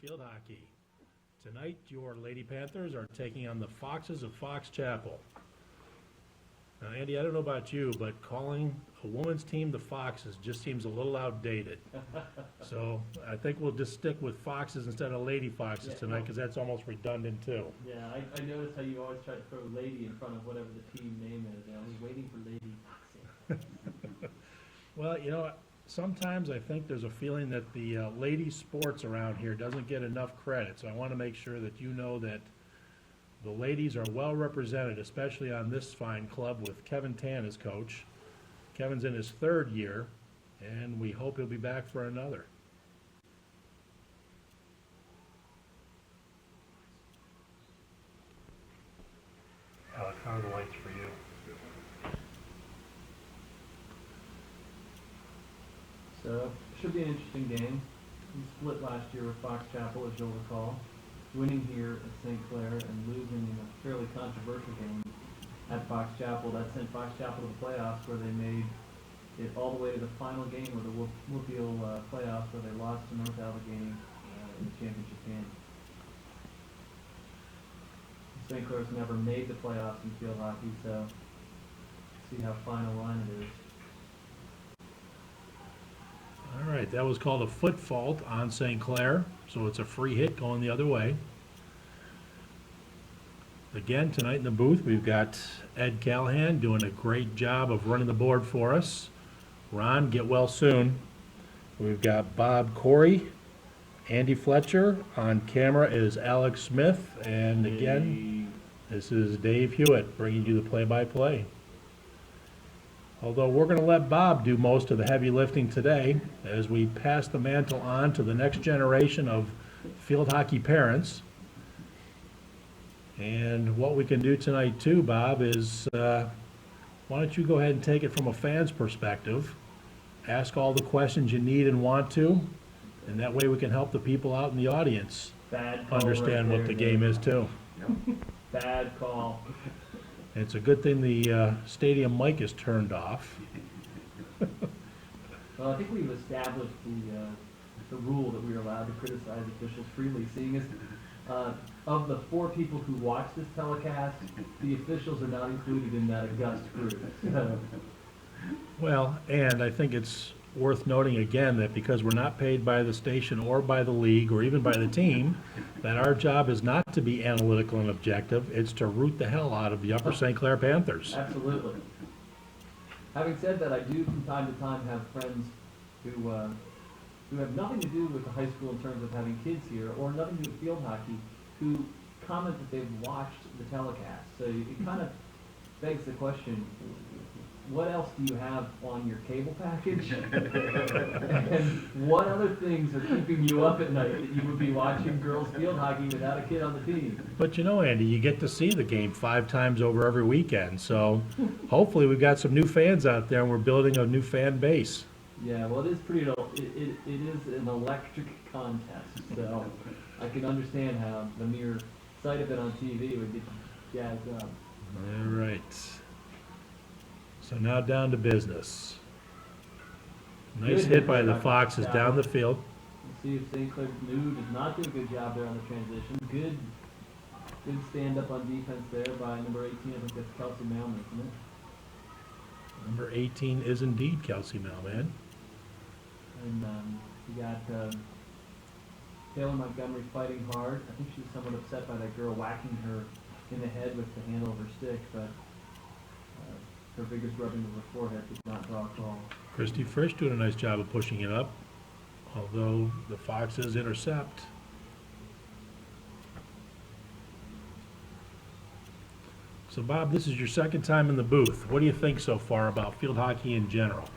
Field Hockey. Tonight, your Lady Panthers are taking on the Foxes of Fox Chapel. Now, Andy, I don't know about you, but calling a women's team the Foxes just seems a little outdated. So I think we'll just stick with Foxes instead of Lady Foxes tonight, because that's almost redundant too. Yeah, I noticed how you always try to throw lady in front of whatever the team name is. I was waiting for Lady Foxes. Well, you know, sometimes I think there's a feeling that the lady sports around here doesn't get enough credit, so I want to make sure that you know that the ladies are well represented, especially on this fine club with Kevin Tan as coach. Kevin's in his third year, and we hope he'll be back for another. Alex, how are the lights for you? So, should be an interesting game. We split last year with Fox Chapel, as you'll recall. Winning here at St. Clair and losing in a fairly controversial game at Fox Chapel. That sent Fox Chapel to the playoffs, where they made it all the way to the final game of the Woodfield playoffs, where they lost to North Allegheny in the championship game. St. Clair's never made the playoffs in field hockey, so see how fine a line it is. All right, that was called a foot fault on St. Clair, so it's a free hit going the other way. Again, tonight in the booth, we've got Ed Callahan doing a great job of running the board for us. Ron, get well soon. We've got Bob Corey, Andy Fletcher. On camera is Alex Smith, and again, this is Dave Hewitt bringing you the play-by-play. Although we're going to let Bob do most of the heavy lifting today as we pass the mantle on to the next generation of field hockey parents. And what we can do tonight too, Bob, is why don't you go ahead and take it from a fan's perspective, ask all the questions you need and want to, and that way we can help the people out in the audience understand what the game is too. Bad call. It's a good thing the stadium mic is turned off. Well, I think we've established the rule that we're allowed to criticize officials freely, seeing as of the 4 people who watch this telecast, the officials are not included in that august group. So. Well, and I think it's worth noting again that because we're not paid by the station or by the league or even by the team, that our job is not to be analytical and objective, it's to root the hell out of the Upper St. Clair Panthers. Absolutely. Having said that, I do from time to time have friends who have nothing to do with the high school in terms of having kids here, or nothing to do with field hockey, who comment that they've watched the telecast. So it kind of begs the question, what else do you have on your cable package? And what other things are keeping you up at night that you would be watching girls field hockey without a kid on the team? But you know, Andy, you get to see the game 5 times over every weekend, so hopefully we've got some new fans out there and we're building a new fan base. Yeah, well, it is pretty. It is an electric contest, so I can understand how the mere sight of it on TV would get you jazzed up. All right. So now down to business. Nice Good hit by the hit. Foxes down the field. Let's see if St. Clair New does not do a good job there on the transition. Good stand up on defense there by number 18. I think that's Kelsey Malman, isn't it? Number 18 is indeed Kelsey Malman. And you got Taylor Montgomery fighting hard. I think she was somewhat upset by that girl whacking her in the head with the handle of her stick, but her biggest rubbing of her forehead did not draw a call. Christy Frisch doing a nice job of pushing it up, although the Foxes intercept. So Bob, this is your second time in the booth. What do you think so far about field hockey in general?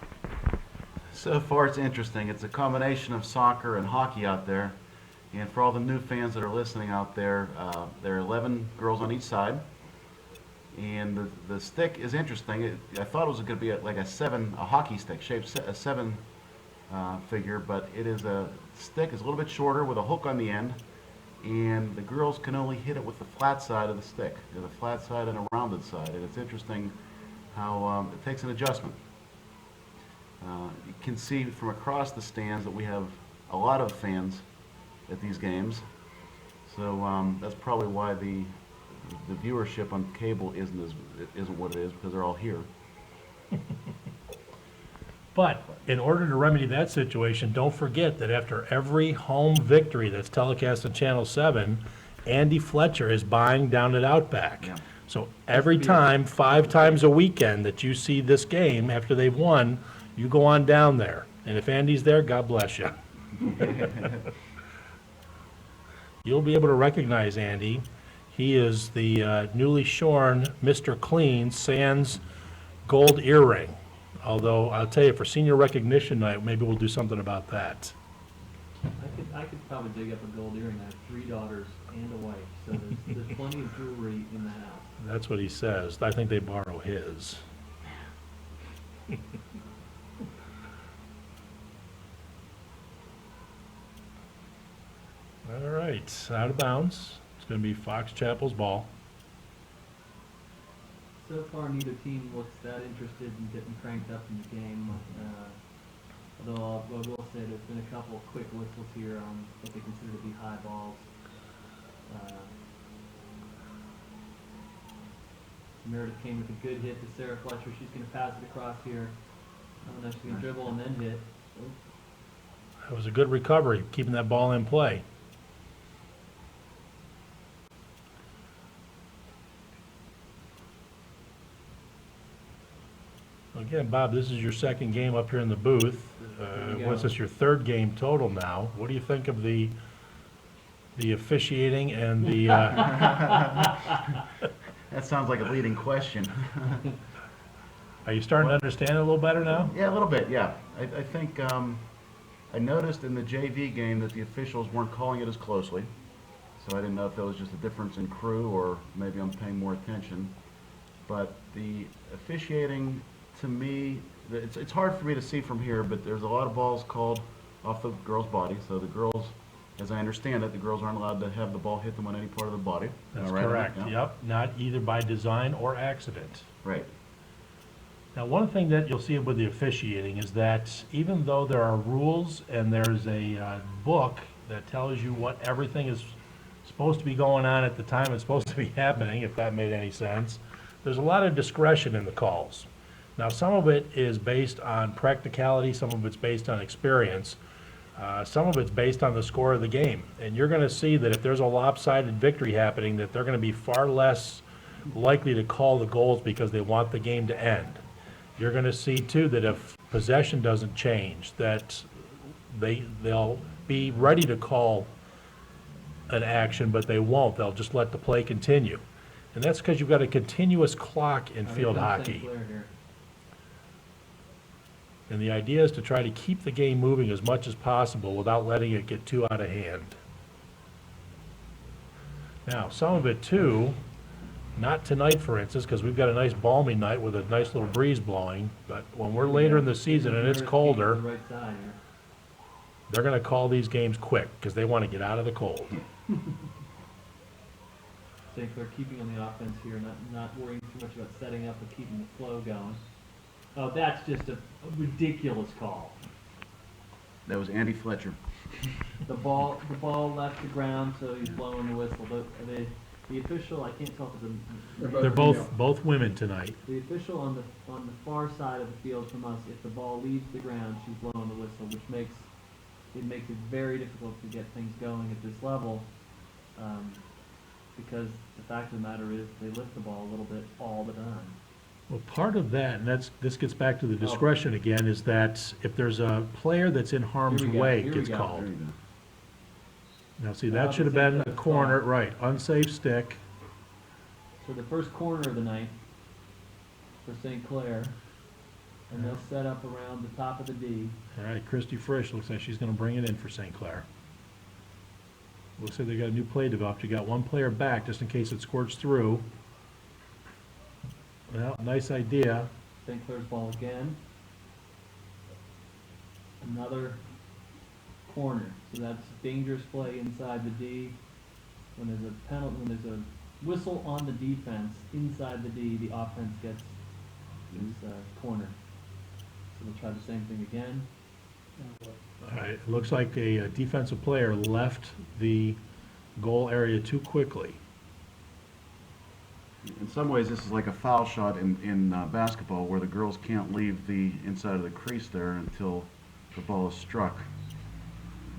So far, it's interesting. It's a combination of soccer and hockey out there. And for all the new fans that are listening out there, there are 11 girls on each side. And the stick is interesting. I thought it was going to be like a hockey stick, shaped a 7 figure, but it is a stick. It's a little bit shorter with a hook on the end. And the girls can only hit it with the flat side of the stick. There's a flat side and a rounded side. And it's interesting how it takes an adjustment. You can see from across the stands that we have a lot of fans at these games. So that's probably why the viewership on cable isn't what it is, because they're all here. But in order to remedy that situation, don't forget that after every home victory that's telecast on Channel 7, Andy Fletcher is buying down at Outback. Yeah. So every time, 5 times a weekend that you see this game after they've won, you go on down there. And if Andy's there, God bless you. You'll be able to recognize Andy. He is the newly shorn Mr. Clean sans gold earring. Although, I'll tell you, for senior recognition night, maybe we'll do something about that. I could probably dig up a gold earring. I have 3 daughters and a wife, so there's plenty of jewelry in the house. That's what he says. I think they borrow his. All right, out of bounds. It's going to be Fox Chapel's ball. So far, neither team looks that interested in getting cranked up in the game. Although I will say there's been a couple of quick whistles here on what they consider to be high balls. Meredith came with a good hit to Sarah Fletcher. She's going to pass it across here. Oh, no, she's going to dribble and then hit. That was a good recovery, keeping that ball in play. Again, Bob, this is your second game up here in the booth. What's this, your third game total now? What do you think of the officiating and the, That sounds like a leading question. are you starting to understand it a little better now? Yeah, a little bit, yeah. I think I noticed in the JV game that the officials weren't calling it as closely. So I didn't know if that was just a difference in crew or maybe I'm paying more attention. But the officiating, to me, it's hard for me to see from here, but there's a lot of balls called off the girl's body. So the girls, as I understand it, the girls aren't allowed to have the ball hit them on any part of the body. Am I That's right on that? correct, Yeah. yep, not either by design or accident. Right. Now, one thing that you'll see with the officiating is that even though there are rules and there's a book that tells you what everything is supposed to be going on at the time it's supposed to be happening, if that made any sense, there's a lot of discretion in the calls. Now, some of it is based on practicality, some of it's based on experience, some of it's based on the score of the game. And you're going to see that if there's a lopsided victory happening, that they're going to be far less likely to call the goals because they want the game to end. You're going to see, too, that if possession doesn't change, that they'll be ready to call an action, but they won't. They'll just let the play continue. And that's because you've got a continuous clock in field hockey. And the idea is to try to keep the game moving as much as possible without letting it get too out of hand. Now, some of it, too, not tonight, for instance, because we've got a nice balmy night with a nice little breeze blowing, but when we're later in the season and it's colder, Right side here. they're going to call these games quick because they want to get out of the cold. St. Clair keeping on the offense here, not worrying too much about setting up and keeping the flow going. Oh, that's just a ridiculous call. That was Andy Fletcher. The ball left the ground, so he's blowing the whistle. The official, I can't tell if it's They're both women tonight. the official on the far side of the field from us. If the ball leaves the ground, she's blowing the whistle, which makes it very difficult to get things going at this level. Because the fact of the matter is, they lift the ball a little bit all the time. Well, part of that, and this gets back to the discretion again, is that if there's a player that's in harm's Here we go, way, here it we gets go. called. There you go. Now, see, that should have been a corner, right, unsafe stick. So the first corner of the night for St. Clair, and they'll set up around the top of the D. All right, Christy Frisch looks like she's going to bring it in for St. Clair. Looks like they got a new play developed. You got one player back just in case it squirts through. Well, nice idea. St. Clair's ball again. Another corner. So that's dangerous play inside the D. When there's a penalty, when there's a whistle on the defense inside the D, the offense gets this corner. So we'll try the same thing again. All right, it looks like a defensive player left the goal area too quickly. In some ways, this is like a foul shot in basketball where the girls can't leave the inside of the crease there until the ball is struck.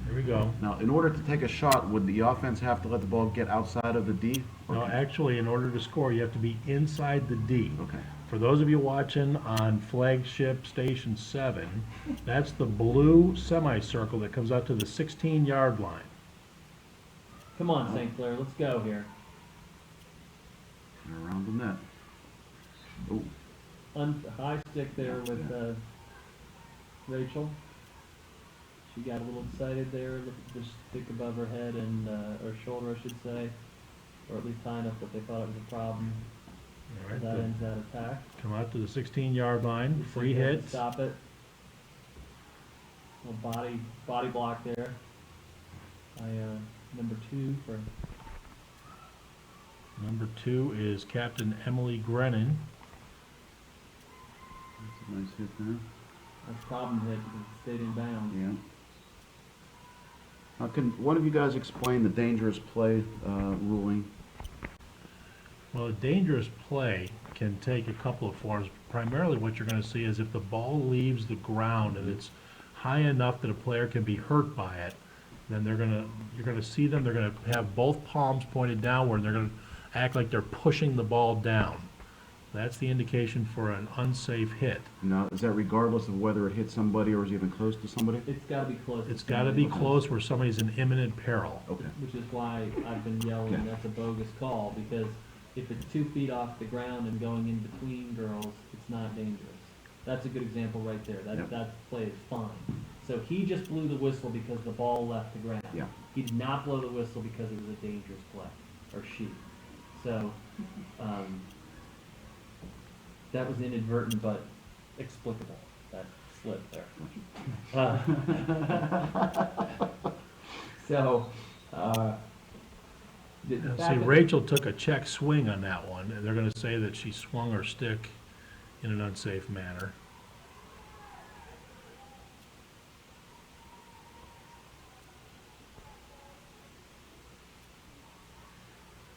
Here we go. Now, in order to take a shot, would the offense have to let the ball get outside of the D? No, actually, in order to score, you have to be inside the D. Okay. For those of you watching on flagship station 7, that's the blue semicircle that comes out to the 16-yard line. Come on, St. Clair, let's go here. And around the net. Oh, High stick there with Rachel. She got a little excited there, looked at the stick above her head and, or shoulder, I should say, or at least high enough that they thought it was a problem. All right, That ends that attack. come out to the 16-yard line, free St. Clair hit. Stop it. Little body block there. By number 2 for Number 2 is Captain Emily Grennan. that's a nice hit there. a problem hit because it stayed in bounds. Yeah. Now, can one of you guys explain the dangerous play ruling? Well, a dangerous play can take a couple of forms. Primarily what you're going to see is if the ball leaves the ground and it's high enough that a player can be hurt by it, then you're going to see them, they're going to have both palms pointed downward, and they're going to act like they're pushing the ball down. That's the indication for an unsafe hit. Now, is that regardless of whether it hits somebody or is even close to somebody? It's got to be close. It's got to be close where somebody's in imminent peril. Okay. Which is why I've been yelling Okay. that's a bogus call, because if it's 2 feet off the ground and going in between girls, it's not dangerous. That's a good example right there. Yep. That play is fine. So he just blew the whistle because the ball left the ground. Yeah. He did not blow the whistle because it was a dangerous play, or she. So, that was inadvertent but explicable, that slip there. The Now, fact see, that- Rachel took a check swing on that one, and they're going to say that she swung her stick in an unsafe manner.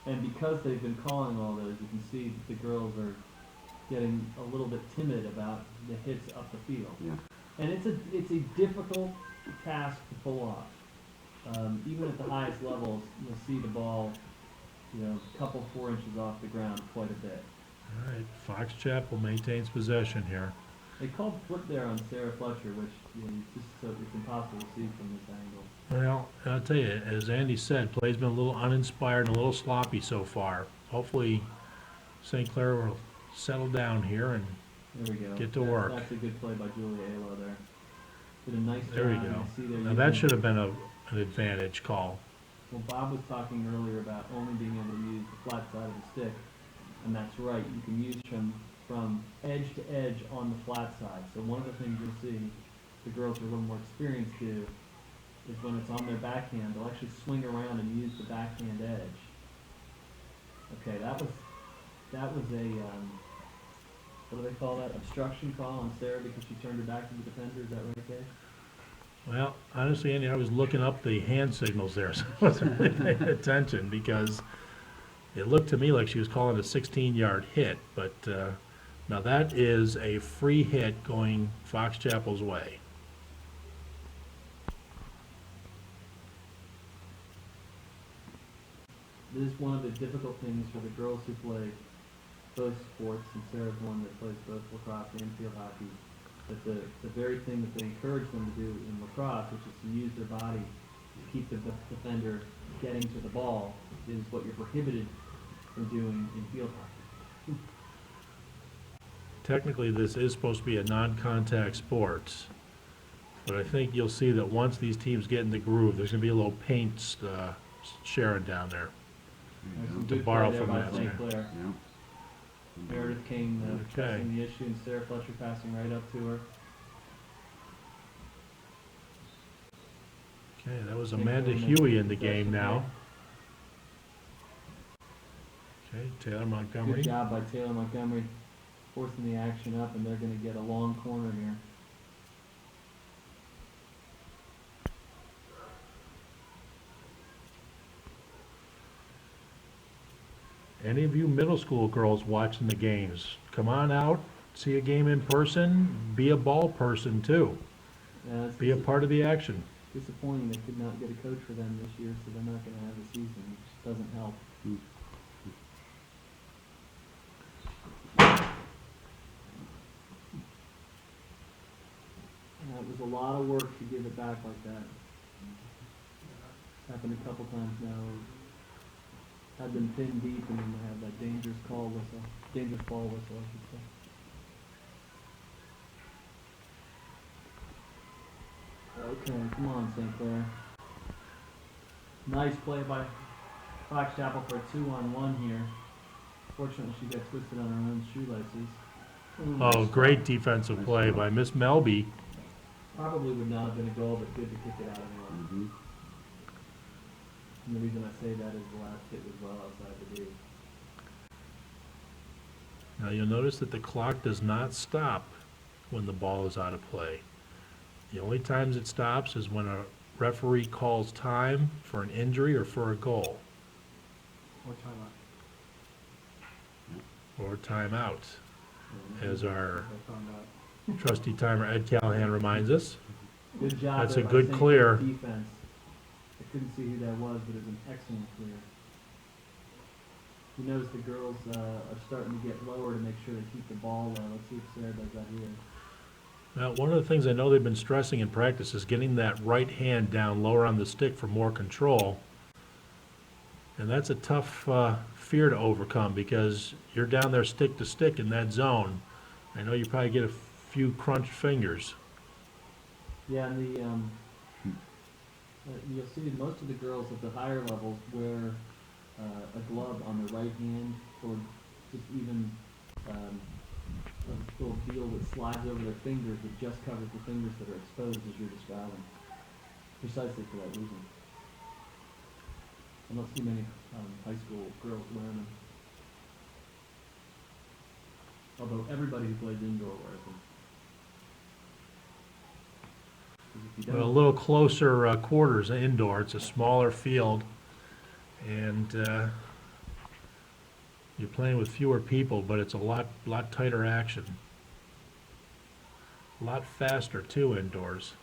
And because they've been calling all those, you can see that the girls are getting a little bit timid about the hits up the field. Yeah. And it's a difficult task to pull off. Even at the highest levels, you'll see the ball, a couple 4 inches off the ground quite a bit. All right, Fox Chapel maintains possession here. They called flip there on Sarah Fletcher, which it's impossible to see from this angle. Well, I'll tell you, as Andy said, play's been a little uninspired and a little sloppy so far. Hopefully, St. Clair will settle down here, and There we go. Get to work. That's a good play by Julia Ayla there. Did a nice job. there we You go. can see there Now, you that can- should have been an advantage call. Well, Bob was talking earlier about only being able to use the flat side of the stick, and that's right. You can use from edge to edge on the flat side. So one of the things you'll see the girls who are a little more experienced do is when it's on their backhand, they'll actually swing around and use the backhand edge. Okay, that was a what do they call that? Obstruction call on Sarah because she turned her back to the defender. Is that right, Dave? Well, honestly, Andy, I was looking up the hand signals there, so I wasn't really paying attention because it looked to me like she was calling a 16-yard hit, but now that is a free hit going Fox Chapel's way. This is one of the difficult things for the girls who play both sports, and Sarah's one that plays both lacrosse and field hockey, that the very thing that they encourage them to do in lacrosse, which is to use their body to keep the defender getting to the ball, is what you're prohibited from doing in field hockey. Technically, this is supposed to be a non-contact sport, but I think you'll see that once these teams get in the groove, there's going to be a little paint sharing down there. There's some To good borrow play there from by that, St. yeah. Clair. Yeah. Meredith King Okay. pressing the issue, and Sarah Fletcher passing right up to her. Okay, that was St. Amanda Clair Huey in the maintains game now. possession Okay, Taylor there. Montgomery. Good job by Taylor Montgomery forcing the action up, and they're going to get a long corner here. Any of you middle school girls watching the games, come on out, see a game in person, be a ball person too. It's Be a part of the action. disappointing they could not get a coach for them this year, so they're not gonna have a season, which doesn't help. It was a lot of work to give it back like that. Happened a couple times now. Had them pinned deep and then they had that dangerous ball whistle, I should say. Okay, come on, St. Clair. Nice play by Fox Chapel for a 2-on-1 here. Fortunately, she got twisted on her own shoelaces. Oh, great defensive play by Miss Melby. Probably would not have been a goal, but good to kick it out anyway. And the reason I say that is the last hit was well outside the D. Now you'll notice that the clock does not stop when the ball is out of play. The only times it stops is when a referee calls time for an injury or for a goal. Or timeout, as our trusty timer Ed Callahan reminds us. Good job. That's there a by good St. clear. Clair defense. I couldn't see who that was, but it was an excellent clear. You notice the girls are starting to get lower to make sure they keep the ball low. Let's see if Sarah does that here. Now, one of the things I know they've been stressing in practice is getting that right hand down lower on the stick for more control. And that's a tough fear to overcome because you're down there stick to stick in that zone. I know you probably get a few crunched fingers. Yeah, and you'll see most of the girls at the higher levels wear a glove on the right hand, or just even a little deal that slides over their fingers that just covers the fingers that are exposed, as you're describing, precisely for that reason. I don't see many high school girls wearing them. Although everybody who plays indoor wears them. 'Cause if you Well, a don't, little closer quarters indoor. It's a smaller field, and you're playing with fewer people, but it's a lot tighter action. A lot faster too indoors.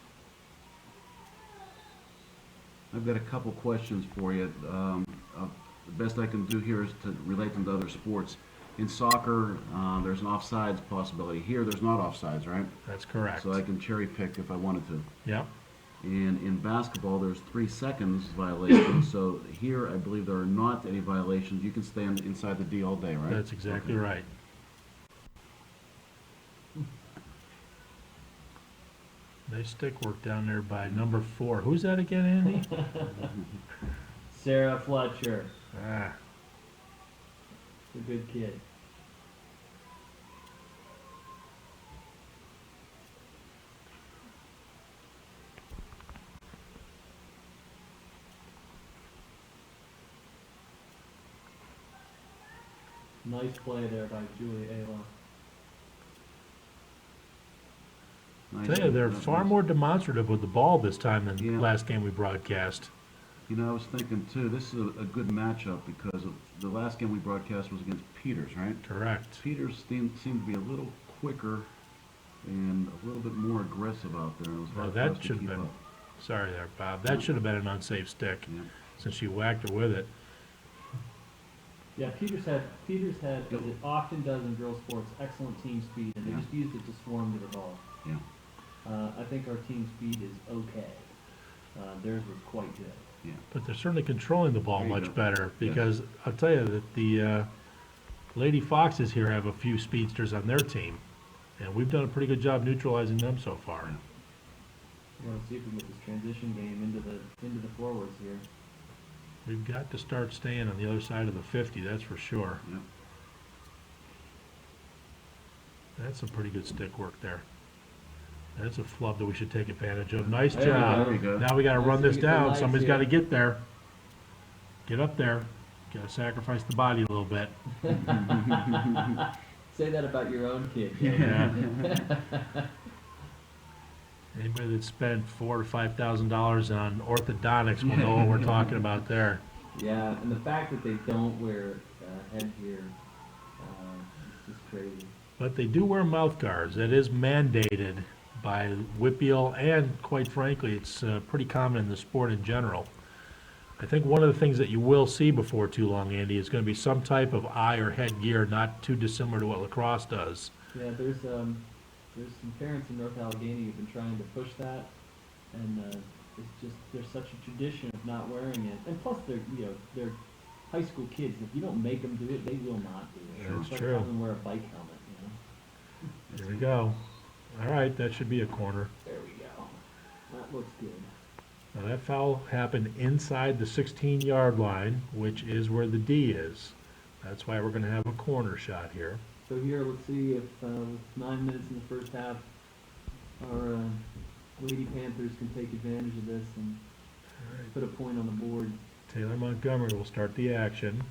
I've got a couple questions for you. The best I can do here is to relate them to other sports. In soccer, there's an offsides possibility. Here, there's not offsides, right? That's correct. So I can cherry pick if I wanted to. Yep. And in basketball, there's 3 seconds violation. So here, I believe there are not any violations. You can stand inside the D all day, right? That's exactly Okay. right. Nice stick work down there by number 4. Who's that again, Andy? Sarah Fletcher, Ah, a good kid. Nice play there by Julia Ayla. Nice. tell you, they're Nice. far more demonstrative with the ball this time than Yeah. last game we broadcast. You know, I was thinking too, this is a good matchup because of the last game we broadcast was against Peters, right? Correct. Peters seemed to be a little quicker and a little bit more aggressive out there. It was Well, hard for that us to should have keep been, up. sorry there, Bob. That should have been an unsafe stick Yeah. since she whacked her with it. Yeah, Peters had, as it often does in girls' sports, excellent team speed, and they Yeah. just used it to swarm to the ball. Yeah. I think our team speed is okay. Theirs was quite good. Yeah. But they're certainly controlling the ball There you much go. better Yes. because I'll tell you that the Lady Foxes here have a few speedsters on their team, and we've done a pretty good job neutralizing them so far. Yeah. We're gonna see if we can get this transition game into the forwards here. We've got to start staying on the other side of the 50, that's for sure. Yeah. That's some pretty good stick work there. That's a flub that we should take advantage of. Nice There we job. There you go. Now we gotta Nice run to this get the down. lights Somebody's here. gotta get there. Get up there. Gotta sacrifice the body a little bit. Say that about your own kid. Yeah. Anybody that spent $4,000 to $5,000 on orthodontics will know what we're talking about there. Yeah, and the fact that they don't wear headgear. It's just crazy. But they do wear mouth guards. That is mandated by WPIAL, and quite frankly, it's pretty common in the sport in general. I think one of the things that you will see before too long, Andy, is going to be some type of eye or headgear not too dissimilar to what lacrosse does. Yeah, there's some parents in North Allegheny who've been trying to push that, and it's just there's such a tradition of not wearing it, and plus they're high school kids. If you don't make them do it, they will not do it. That's It's like true. having them wear a bike helmet. Here we go. All right, that should be a corner. There we go. That looks good. Now that foul happened inside the 16-yard line, which is where the D is. That's why we're going to have a corner shot here. So here, let's see if with 9 minutes in the first half, our Lady Panthers can take advantage of this and All right. put a point on the board. Taylor Montgomery will start the action.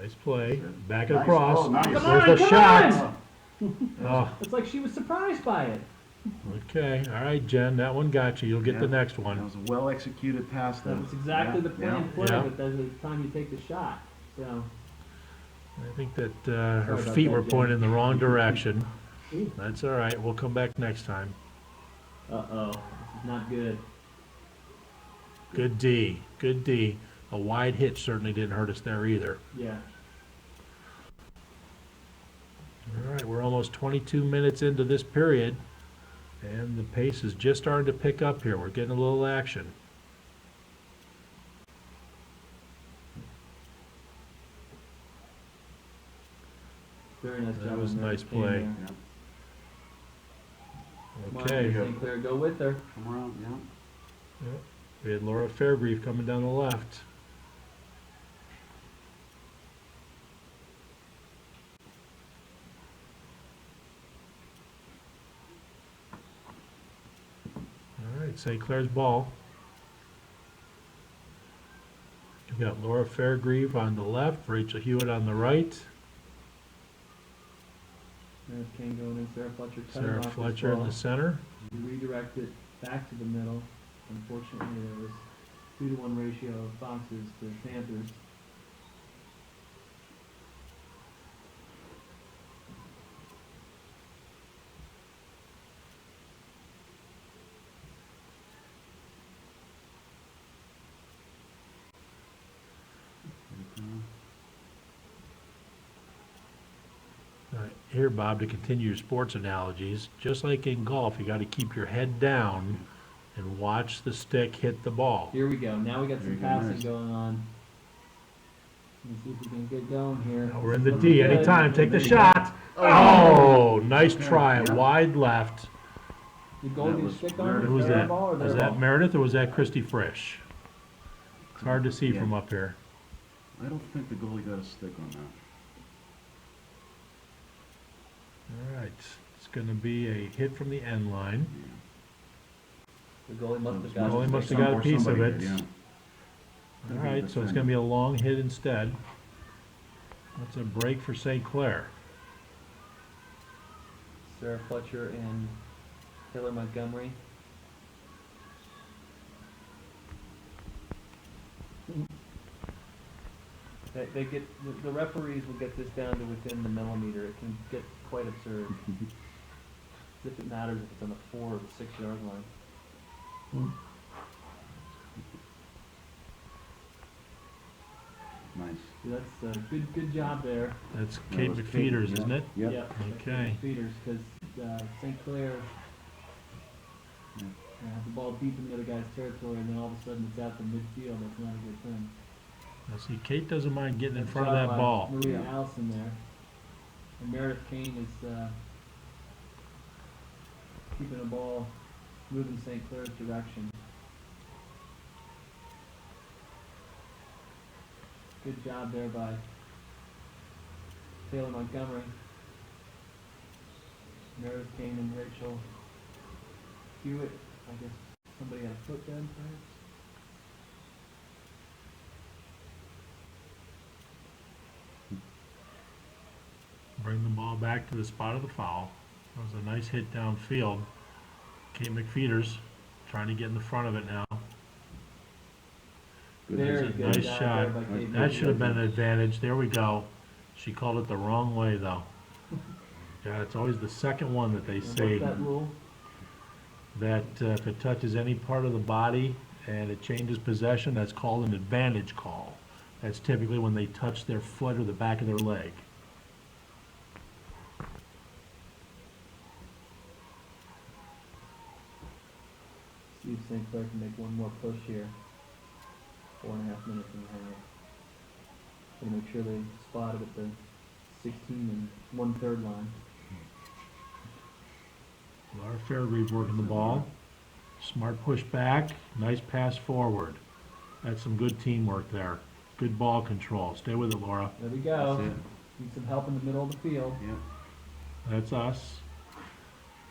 Nice play. Back it Nice. across. Oh, nice. Come There's on, the come shot. on! Oh, It's like she was surprised by it. okay. All right, Jen, that one got you. You'll get the Yeah. next That one. was a well-executed pass That then. was exactly the planned play, Yeah. but that's the time you take the shot. So, I think that Sorry her about feet that, were Jen. pointed in the wrong direction. ooh, That's all right. We'll come back next time. uh-oh, this is not good. Good D. Good D. A wide hit certainly didn't hurt us there either. Yeah. All right, we're almost 22 minutes into this period, and the pace is just starting to pick up here. We're getting a little action. Very nice That job. was on a nice Kane play. there. Yeah. Come on, Okay, St. Clair, go with her. Come around, yeah. we had Laura Fairgrieve coming down the left. All right, St. Clair's ball. We've got Laura Fairgrieve on the left, Rachel Hewitt on the right, There's Kane going in, Sarah Fletcher cutting Sarah off this Fletcher in ball. the center. You redirect it back to the middle. Unfortunately, there was 2-to-1 ratio of Foxes to Panthers. All right, here, Bob, to continue your sports analogies, just like in golf, you got to keep your head down and watch the stick hit the ball. Here we go. Now we got There some you go, passing nice. going on. Let's see if we can get going here. We're in the Looking D good. anytime. Take the There you go. shot. Oh, nice Okay, try. yeah. Wide left. Did That goalie was stick on Meredith. it? Who was Their that? ball or their Was that ball? Meredith or was that Christy Frisch? It's hard to see Yeah. from up here. I don't think the goalie got a stick on that. All right, it's going to be a hit from the end line. The goalie must have The got goalie it. must have got a piece of Somebody it. did, yeah. All right, so it's going to be a long hit instead. That's a break for St. Clair. Sarah Fletcher and Taylor Montgomery. They get the referees will get this down to within the millimeter. It can get quite absurd. As if it matters if it's on the 4 or the 6 yard line. Nice. See, that's a good job there. That's That Kate was McFeeters, yeah. isn't it? Yep. Yeah, Okay. Feeders, because St. Clair Yeah. have the ball deep in the other guy's territory, and then all of a sudden it's out the midfield. That's not a good thing. Now see, Kate doesn't mind getting in Good front of job that by ball. Maria Yeah. Allison there. And Meredith Kane is keeping the ball moving St. Clair's direction. Good job there by Taylor Montgomery. Meredith Kane and Rachel Hewitt. I guess somebody had a foot then, perhaps? Bring the ball back to the spot of the foul. That was a nice hit downfield. Kate McFeeters trying to get in the front of it now. Very Nice good shot. job there by Kate. That should have been an advantage. There we go. She called it the wrong way, though. Yeah, it's always the second one that they And say what's that rule? that if it touches any part of the body and it changes possession, that's called an advantage call. That's typically when they touch their foot or the back of their leg. See if St. Clair can make one more push here. 4.5 minutes in the half. Gonna make sure they spot it at the 16 and 1/3 line. Laura Fairgrieve working the ball. Smart push back, nice pass forward. That's some good teamwork there. Good ball control. Stay with it, Laura. There we go. That's it. Need some help in the middle of the field. Yep. That's us.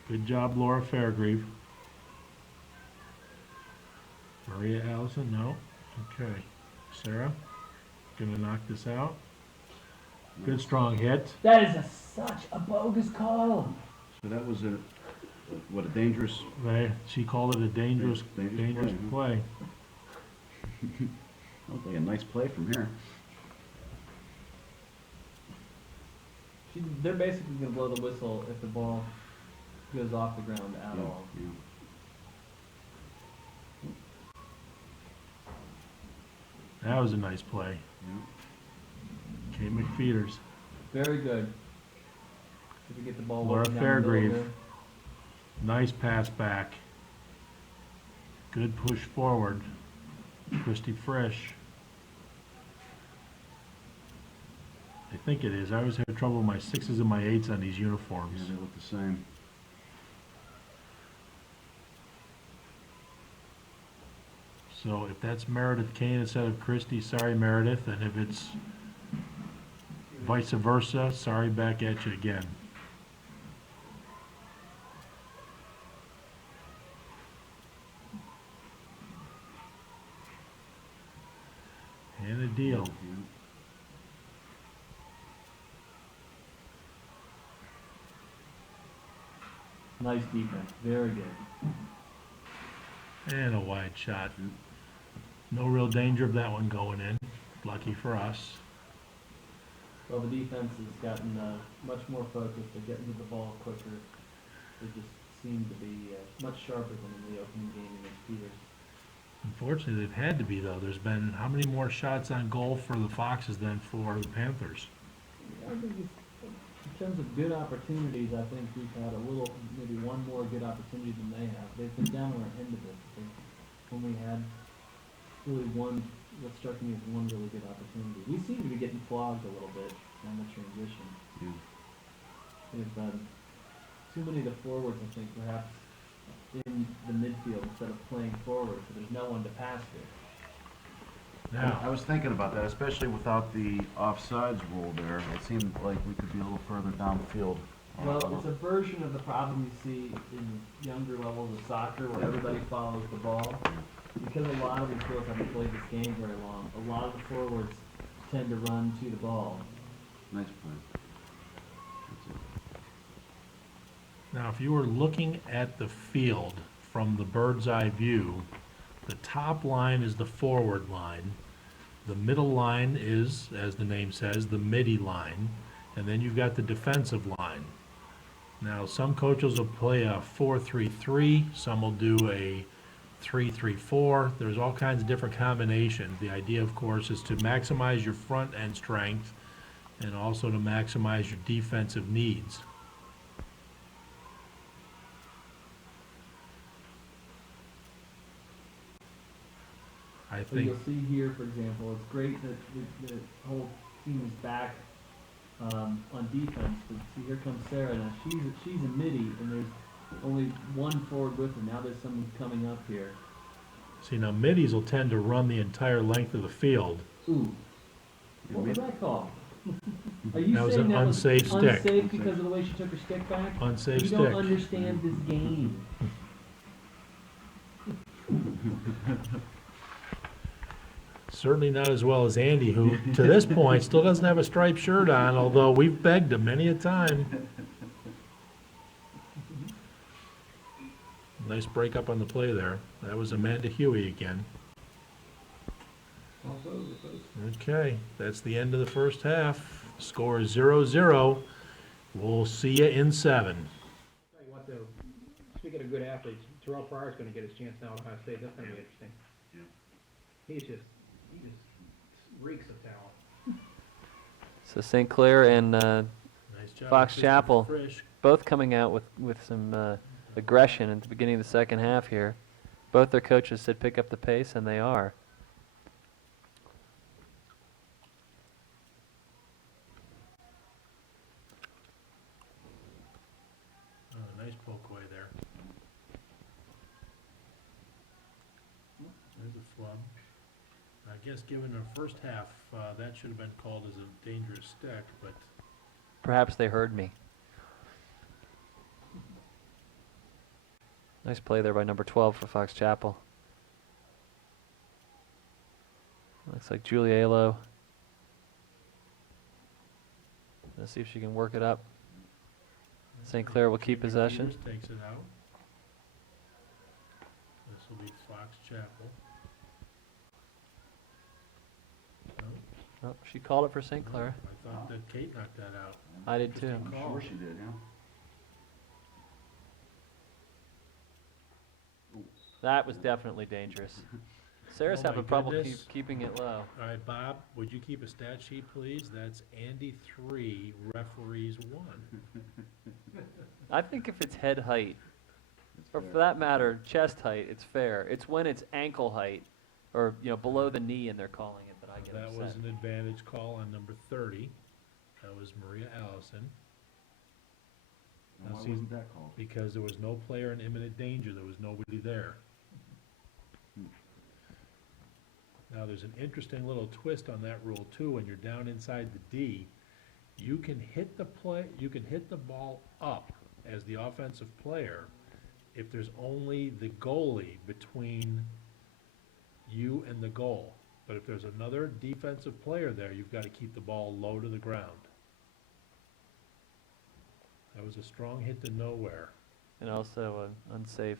Good job, Laura Fairgrieve. Maria Allison, no. Okay. Sarah, gonna knock this out. Good strong hit. That is such a bogus call. So that was a dangerous, She called it a dangerous Dangerous play, play. looked like a nice play from here. They're basically gonna blow the whistle if the ball goes off the ground at all. Yeah. That was a nice play. Yeah. Kate McFeeters. Very good. If we get the ball Laura working down the middle Fairgrieve. there. Nice pass back. Good push forward. Christy Frisch. I think it is. I always have trouble with my 6s and my 8s on these uniforms. Yeah, they look the same. So if that's Meredith Kane instead of Christy, sorry Meredith, and if it's vice versa, sorry back at you again. And a deal. Yeah. Nice defense. Very good. And a wide shot. No real danger of that one going in. Lucky for us. Well, the defense has gotten much more focused. They're getting to the ball quicker. They just seem to be much sharper than in the opening game against Peters. Unfortunately, they've had to be, though. There's been how many more shots on goal for the Foxes than for the Panthers? I think in terms of good opportunities, I think we've had maybe one more good opportunity than they have. They've been down on our end of it. I think when we had really what struck me as one really good opportunity. We seem to be getting flogged a little bit on the transition. Yeah. We've too many of the forwards, I think, perhaps in the midfield instead of playing forward, so there's no one to pass to. I Now, was thinking about that, especially without the offsides rule there. It seemed like we could be a little further downfield. Well, it's a version of the problem you see in younger levels of soccer where everybody follows the ball. Because a lot of these girls haven't played this game very long, a lot of the forwards tend to run to the ball. Nice play. That's it. now, if you were looking at the field from the bird's eye view, the top line is the forward line. The middle line is, as the name says, the midi line. And then you've got the defensive line. Now, some coaches will play a 4-3-3, some will do a 3-3-4. There's all kinds of different combinations. The idea, of course, is to maximize your front end strength and also to maximize your defensive needs. I So think, you'll see here, for example, it's great that the whole team is back on defense. But see, here comes Sarah. Now she's a midi, and there's only one forward with her. Now there's someone coming up here. see, now middies will tend to run the entire length of the field. Ooh, what was that called? Are you That was saying an that unsafe was stick. unsafe because of the way she took her stick back? Unsafe You don't stick. understand this game. Certainly not as well as Andy, who, to this point, still doesn't have a striped shirt on, although we've begged him many a time. Nice breakup on the play there. That was Amanda Huey again. Okay, that's the end of the first half. Score is 0-0. We'll see you in 7. Tell you what, though, speaking of good athletes, Terrell Pryor's gonna get his chance now at Ohio State. That's gonna be interesting. Yeah. He just reeks of talent. So St. Clair and Nice job, Fox Christopher Chapel. Frisch. both coming out with some aggression at the beginning of the second half here. Both their coaches said pick up the pace, and they are. Oh, nice poke away there. There's a flub. I guess given the first half, that should have been called as a dangerous stick, but Perhaps they heard me. Nice play there by number 12 for Fox Chapel. Looks like Julia Alo. Let's see if she can work it up. St. Clair will keep possession. Peters takes it out. This will be Fox Chapel. No, Oh, she called it for St. Clair. I thought that Kate knocked that out. I did too. I'm sure she did, yeah. That was definitely dangerous. Sarah's Oh having my trouble goodness. keeping it low. All right, Bob, would you keep a stat sheet, please? That's Andy 3, referees 1. I think if it's head height, It's or fair. for that matter, chest height, it's fair. It's when it's ankle height, or below the knee, and they're calling it, that I get That upset. was an advantage call on number 30. That was Maria Allison, And Now why see- wasn't that called? because there was no player in imminent danger. There was nobody there. Now, there's an interesting little twist on that rule too. When you're down inside the D, you can hit the ball up as the offensive player if there's only the goalie between you and the goal. But if there's another defensive player there, you've got to keep the ball low to the ground. That was a strong hit to nowhere. And also an unsafe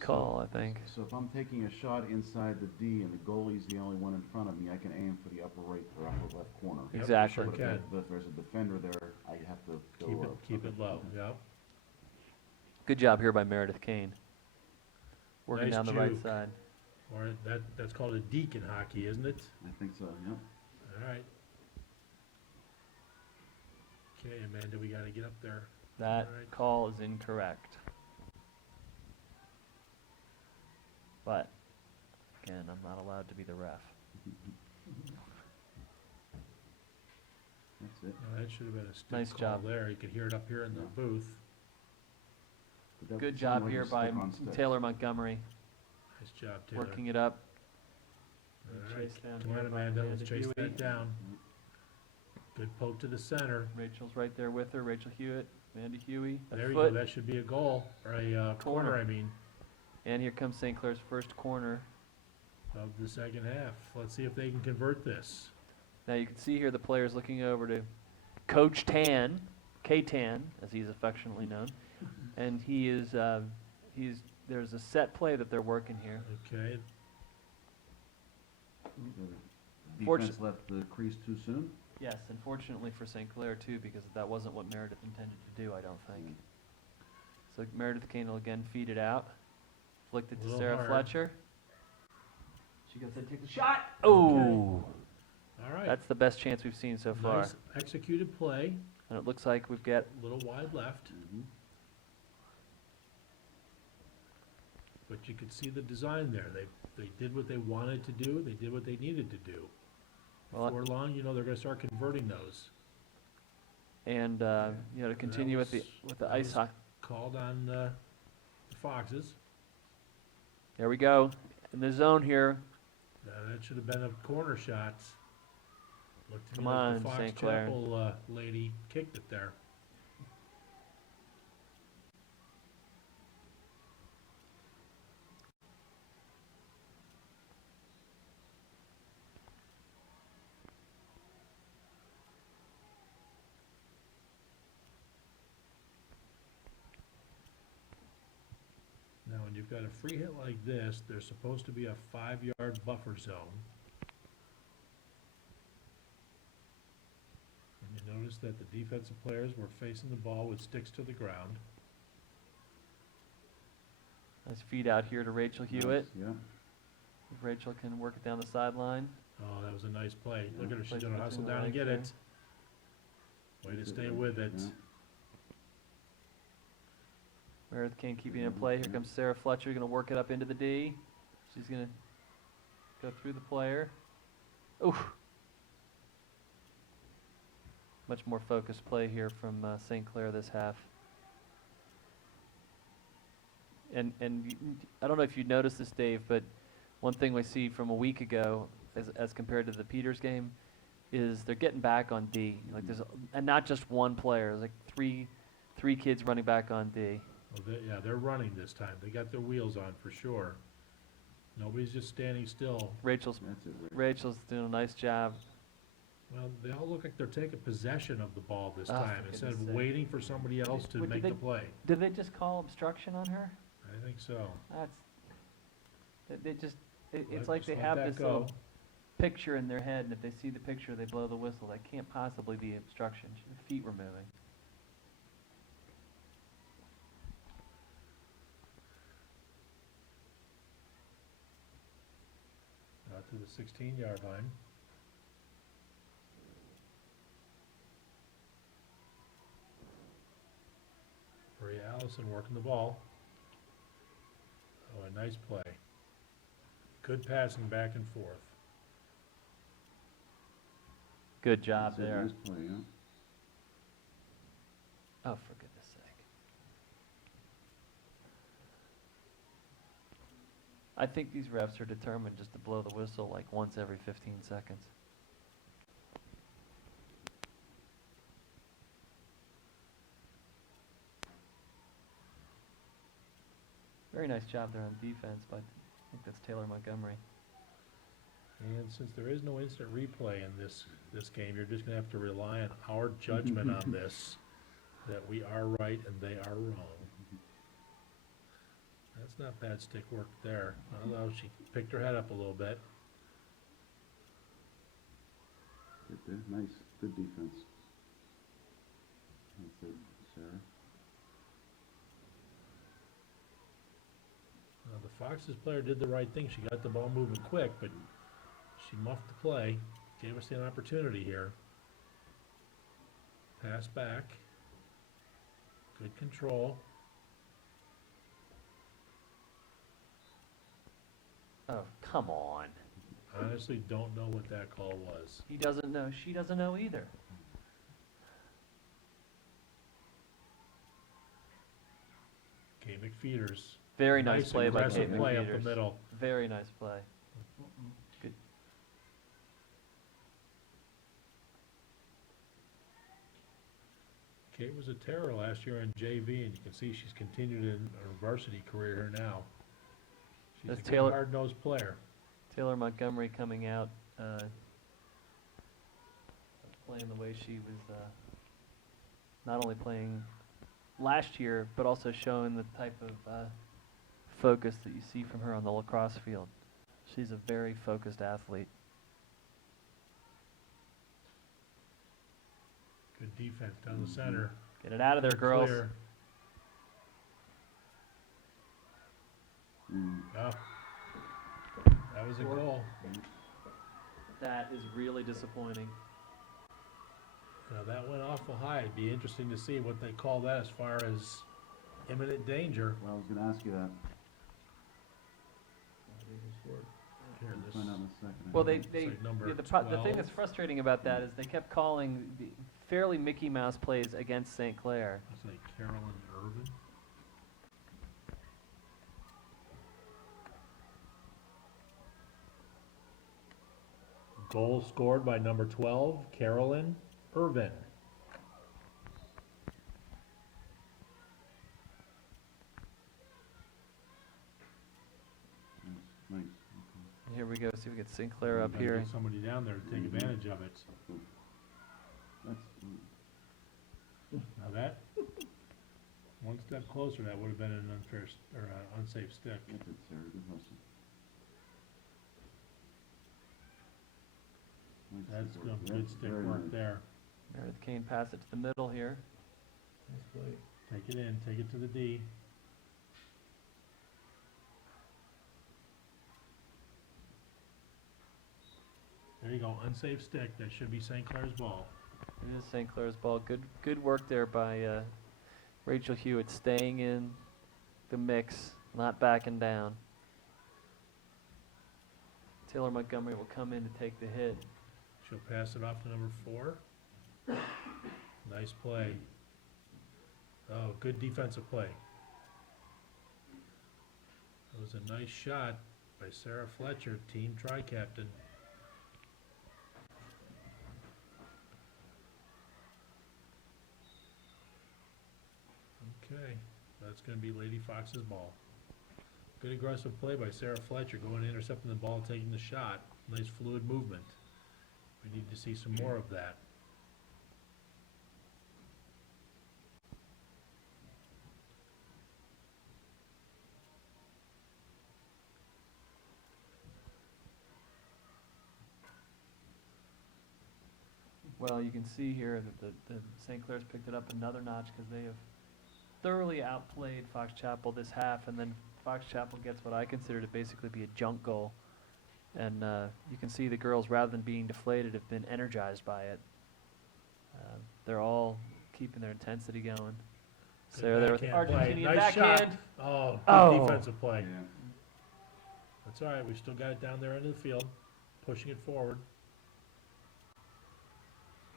call, I think. So if I'm taking a shot inside the D and the goalie's the only one in front of me, I can aim for the upper right or upper left corner. Yep, Exactly. sure But can. if there's a defender there, I have to go Keep it low, yeah. Good job here by Meredith Kane. Working Nice down the right juke. side. Or that's called a deke in hockey, isn't it? I think so, yeah. All right. Okay, Amanda, we gotta get up there. That Alright. call is incorrect. But, again, I'm not allowed to be the ref. That's it. That should have been a Nice stick call job. there. You could hear it up here in the Yeah. booth. But that Good sounded job like a here by stick on stick. Taylor Montgomery, Nice job, Taylor. working it up. All right, Chase down come here on, by Amanda, let's Amanda chase Huey. that down. Good poke to the center. Rachel's right there with her, Rachel Hewitt, Mandy Huey, a There you go, foot. that should be a goal, or a corner, I mean, And here comes St. Clair's first corner. of the second half. Let's see if they can convert this. Now you can see here the players looking over to Coach Tan, K-Tan, as he's affectionately known. And there's a set play that they're working here. Okay, The Fortu- defense left the crease too soon? Yes, unfortunately for St. Clair too, because that wasn't what Meredith intended to do, I don't think. So Meredith Kane will again feed it out. Flicked it to Little Sarah hard. Fletcher. She goes and takes a shot. Oh! all right. That's the best chance we've seen so far. Nice executed play, And it looks like we've got a little wide left, Mhm. but you could see the design there. They did what they wanted to do, they did what they needed to do. Well, Before long, they're gonna start converting those. and to continue with the that ice was- hockey. Called on the Foxes. There we go. In the zone here. That should have been a corner shot. Looked to Come me like on, the Fox St. Clair. Chapel lady kicked it there. you've got a free hit like this, there's supposed to be a 5-yard buffer zone. And you notice that the defensive players were facing the ball with sticks to the ground. Nice feed out here to Rachel Hewitt. Yeah. If Rachel can work it down the sideline. Oh, that was a nice play. Look at her, she's Plays gonna between hustle the down and get legs it. Way to stay with it. Yeah. Meredith King keeping it in play. Here comes Sarah Fletcher, going to work it up into the D. She's going to go through the player. Ooh. Much more focused play here from St. Clair this half. And I don't know if you noticed this, Dave, but one thing we see from a week ago, as compared to the Peters game, is they're getting back on D. Like and not just one player. There's like three kids running back on D. Well, yeah, they're running this time. They got their wheels on for sure. Nobody's just standing still. Rachel's That's it, Rick. Rachel's doing a nice job. Well, they all look like they're taking possession of the ball this Oh, time for instead of goodness sake. waiting for somebody else to What, make did the play. Did they just call obstruction on her? I think so. They just, it's Let- like just they let have that this go. little picture in their head, and if they see the picture, they blow the whistle. That can't possibly be obstruction. Her feet were moving. Out to the 16-yard line. Bria Allison working the ball. Oh, a nice play. Good passing back and forth. Good job That's it, there. nice play, yeah. Oh, for goodness sake. I think these refs are determined just to blow the whistle like once every 15 seconds. Very nice job there on defense, but I think that's Taylor Montgomery. And since there is no instant replay in this game, you're just gonna have to rely on our judgment on this, that we are right and they are wrong. That's not bad stick work there, although she picked her head up a little bit. Good there, nice, good defense. That's it, Sarah. The Foxes player did the right thing. She got the ball moving quick, but she muffed the play, gave us the opportunity here. Pass back. Good control. Oh, come on. Honestly, don't know what that call was. He doesn't know. She doesn't know either. Kate McFeeters. Very nice play by aggressive Kate play up the McFeeters. middle. Very nice play. Good. Kate was a terror last year on JV, and you can see she's continued in her varsity career here now. She's That's a good Taylor- hard-nosed player. Taylor Montgomery coming out, playing the way she was not only playing last year, but also showing the type of focus that you see from her on the lacrosse field. She's a very focused athlete. Good defense down the center. Get it out of there, girls. Clear. Oh. That was a goal. That is really disappointing. Now, that went awful high. It'd be interesting to see what they call that as far as imminent danger. Well, I was gonna ask you that. Here, We'll this, find out in a second. Well, Looks like number the thing 12. that's frustrating about that is they kept calling the fairly Mickey Mouse plays against St. Clair. looks like Carolyn Irvin. Goal scored by number 12, Carolyn Irvin. Nice, okay. Here we go, see if we get St. Clair up Gotta here. get somebody down there to take advantage of it. That's, Now that, One step closer, that would have been an unsafe stick. That's it, Sarah, good hustle. Nice That's stick work. good stick Very work nice. there. Meredith Kane passed it to the middle here. Nice play. Take it in, take it to the D. There you go, unsafe stick. That should be St. Clair's ball. It is St. Clair's ball. Good work there by Rachel Hewitt, staying in the mix, not backing down. Taylor Montgomery will come in to take the hit. She'll pass it off to number 4. Nice play. Oh, good defensive play. It was a nice shot by Sarah Fletcher, team tri-captain. Okay, that's going to be Lady Fox's ball. Good aggressive play by Sarah Fletcher, going intercepting the ball, taking the shot. Nice fluid movement. We need to see some more of that. Well, you can see here that the St. Clair's picked it up another notch because they have thoroughly outplayed Fox Chapel this half, and then Fox Chapel gets what I consider to basically be a junk goal. And you can see the girls, rather than being deflated, have been energized by it. They're all keeping their intensity going. Sarah there with the Backhand play. Argentinian Nice shot. backhand. Oh, good Oh. defensive play. Yeah. That's all right, we still got it down there into the field, pushing it forward.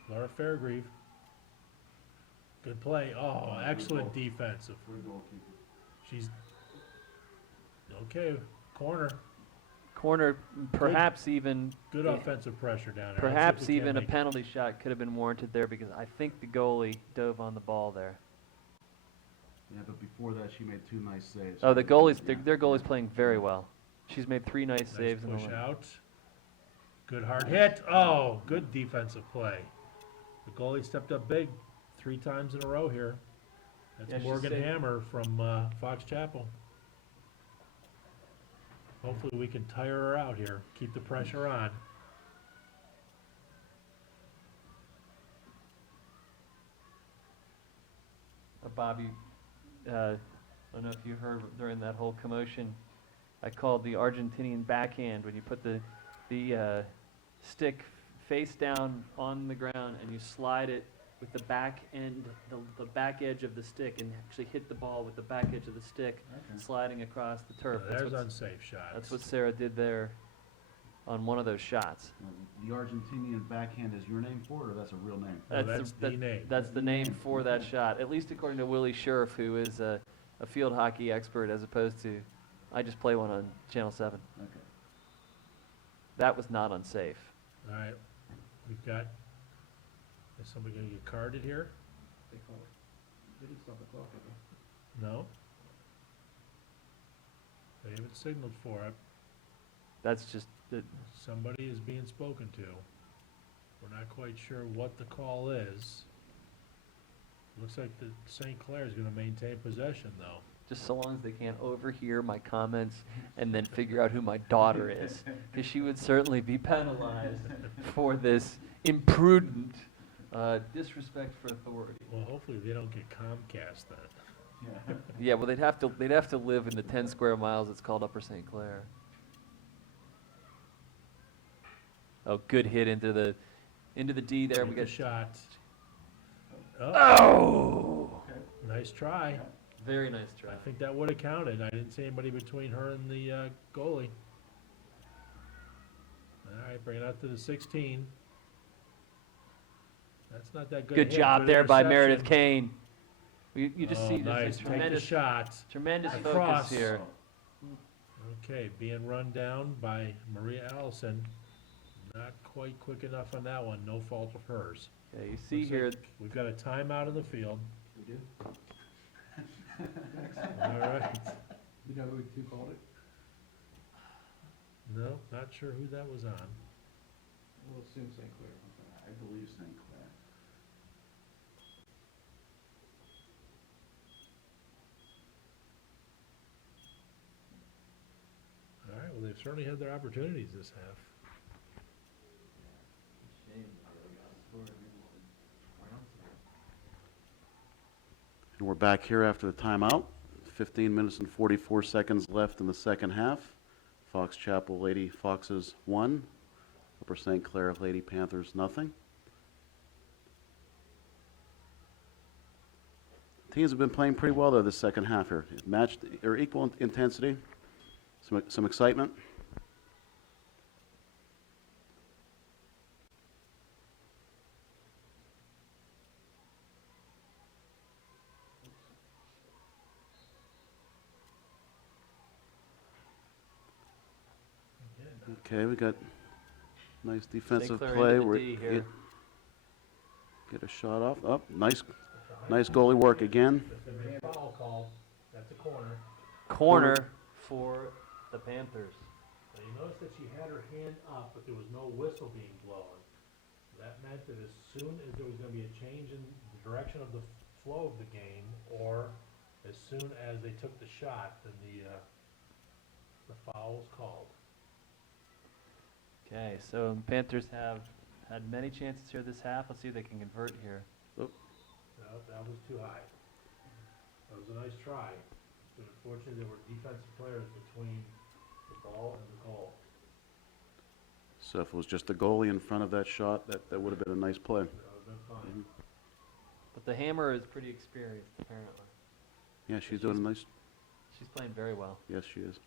Laura Fairgrieve. Good play. Oh, excellent defensive. For the goalkeeper. She's, okay, corner. Corner, perhaps even Good offensive pressure down there. Let's see if perhaps we even can a make- penalty shot could have been warranted there because I think the goalie dove on the ball there. Yeah, but before that, she made 2 nice saves. Oh, the goalie's Yeah. their goalie's playing very well. She's made 3 nice Nice saves in the push line. out. Good hard hit. Oh, good defensive play. The goalie stepped up big 3 times in a row here. That's Yeah, she Morgan saved- Hammer from Fox Chapel. Hopefully we can tire her out here, keep the pressure on. Bobby, I don't know if you heard during that whole commotion, I called the Argentinian backhand when you put the stick face down on the ground and you slide it with the back end, the back edge of the stick, and actually hit the ball with the back edge of the stick, Okay. sliding across the turf. There's unsafe shots. That's what Sarah did there on one of those shots. Now, the Argentinian backhand is your name for it, or that's a real name? No, that's the name. That's the name for that shot, at least according to Willie Scherf, who is a field hockey expert as opposed to, I just play one on Channel 7. Okay. That was not unsafe. All right, we've got, is somebody gonna get carded here? They call it. They didn't stop the clock, I think. No? They haven't signaled for it. That's just, Somebody is being spoken to. We're not quite sure what the call is. Looks like the St. Clair is gonna maintain possession, though. just so long as they can't overhear my comments and then figure out who my daughter is, because she would certainly be penalized for this imprudent disrespect for authority. Well, hopefully they don't get Comcast then. Yeah. Yeah, well, they'd have to live in the 10 square miles that's called Upper St. Clair. Oh, good hit into the D there. We Take the got shot. Oh, Okay. Nice try. very nice try. I think that would have counted. I didn't see anybody between her and the goalie. All right, bring it out to the 16. That's not that good. Good a hit. job Good there by interception. Meredith Kane. You just Oh, see nice. this Take the tremendous, shot. tremendous Across. focus here. Okay, being run down by Maria Allison. Not quite quick enough on that one. No fault of hers. Yeah, you see Looks here, like we've got a timeout in the field. We did? All right. You know who called it? No, not sure who that was on. We'll assume St. Clair. I believe St. Clair. certainly had their opportunities this half. Shame, they got scored just an ounce of it. And we're back here after the timeout. 15 minutes and 44 seconds left in the second half. Fox Chapel Lady Foxes 1. Upper St. Clair Lady Panthers nothing. Teams have been playing pretty well though this second half here. Matched or equal in intensity. Some excitement. Okay, we got nice defensive Clair play. into the We're- D here. Get a shot off. Oh, nice goalie work again. There's gonna be a foul call. That's a corner. Corner for the Panthers. Now, you notice that she had her hand up, but there was no whistle being blown. That meant that as soon as there was gonna be a change in the direction of the flow of the game, or as soon as they took the shot, then the foul was called. Okay, so Panthers have had many chances here this half. Let's see if they can convert here. No, that was too high. That was a nice try, but unfortunately, there were defensive players between the ball and the goal. So if it was just the goalie in front of that shot, that would have been a nice play. That would have been fine. But the Hammer is pretty experienced, apparently. Yeah, she's doing a nice. She's playing very well. Yes, she is.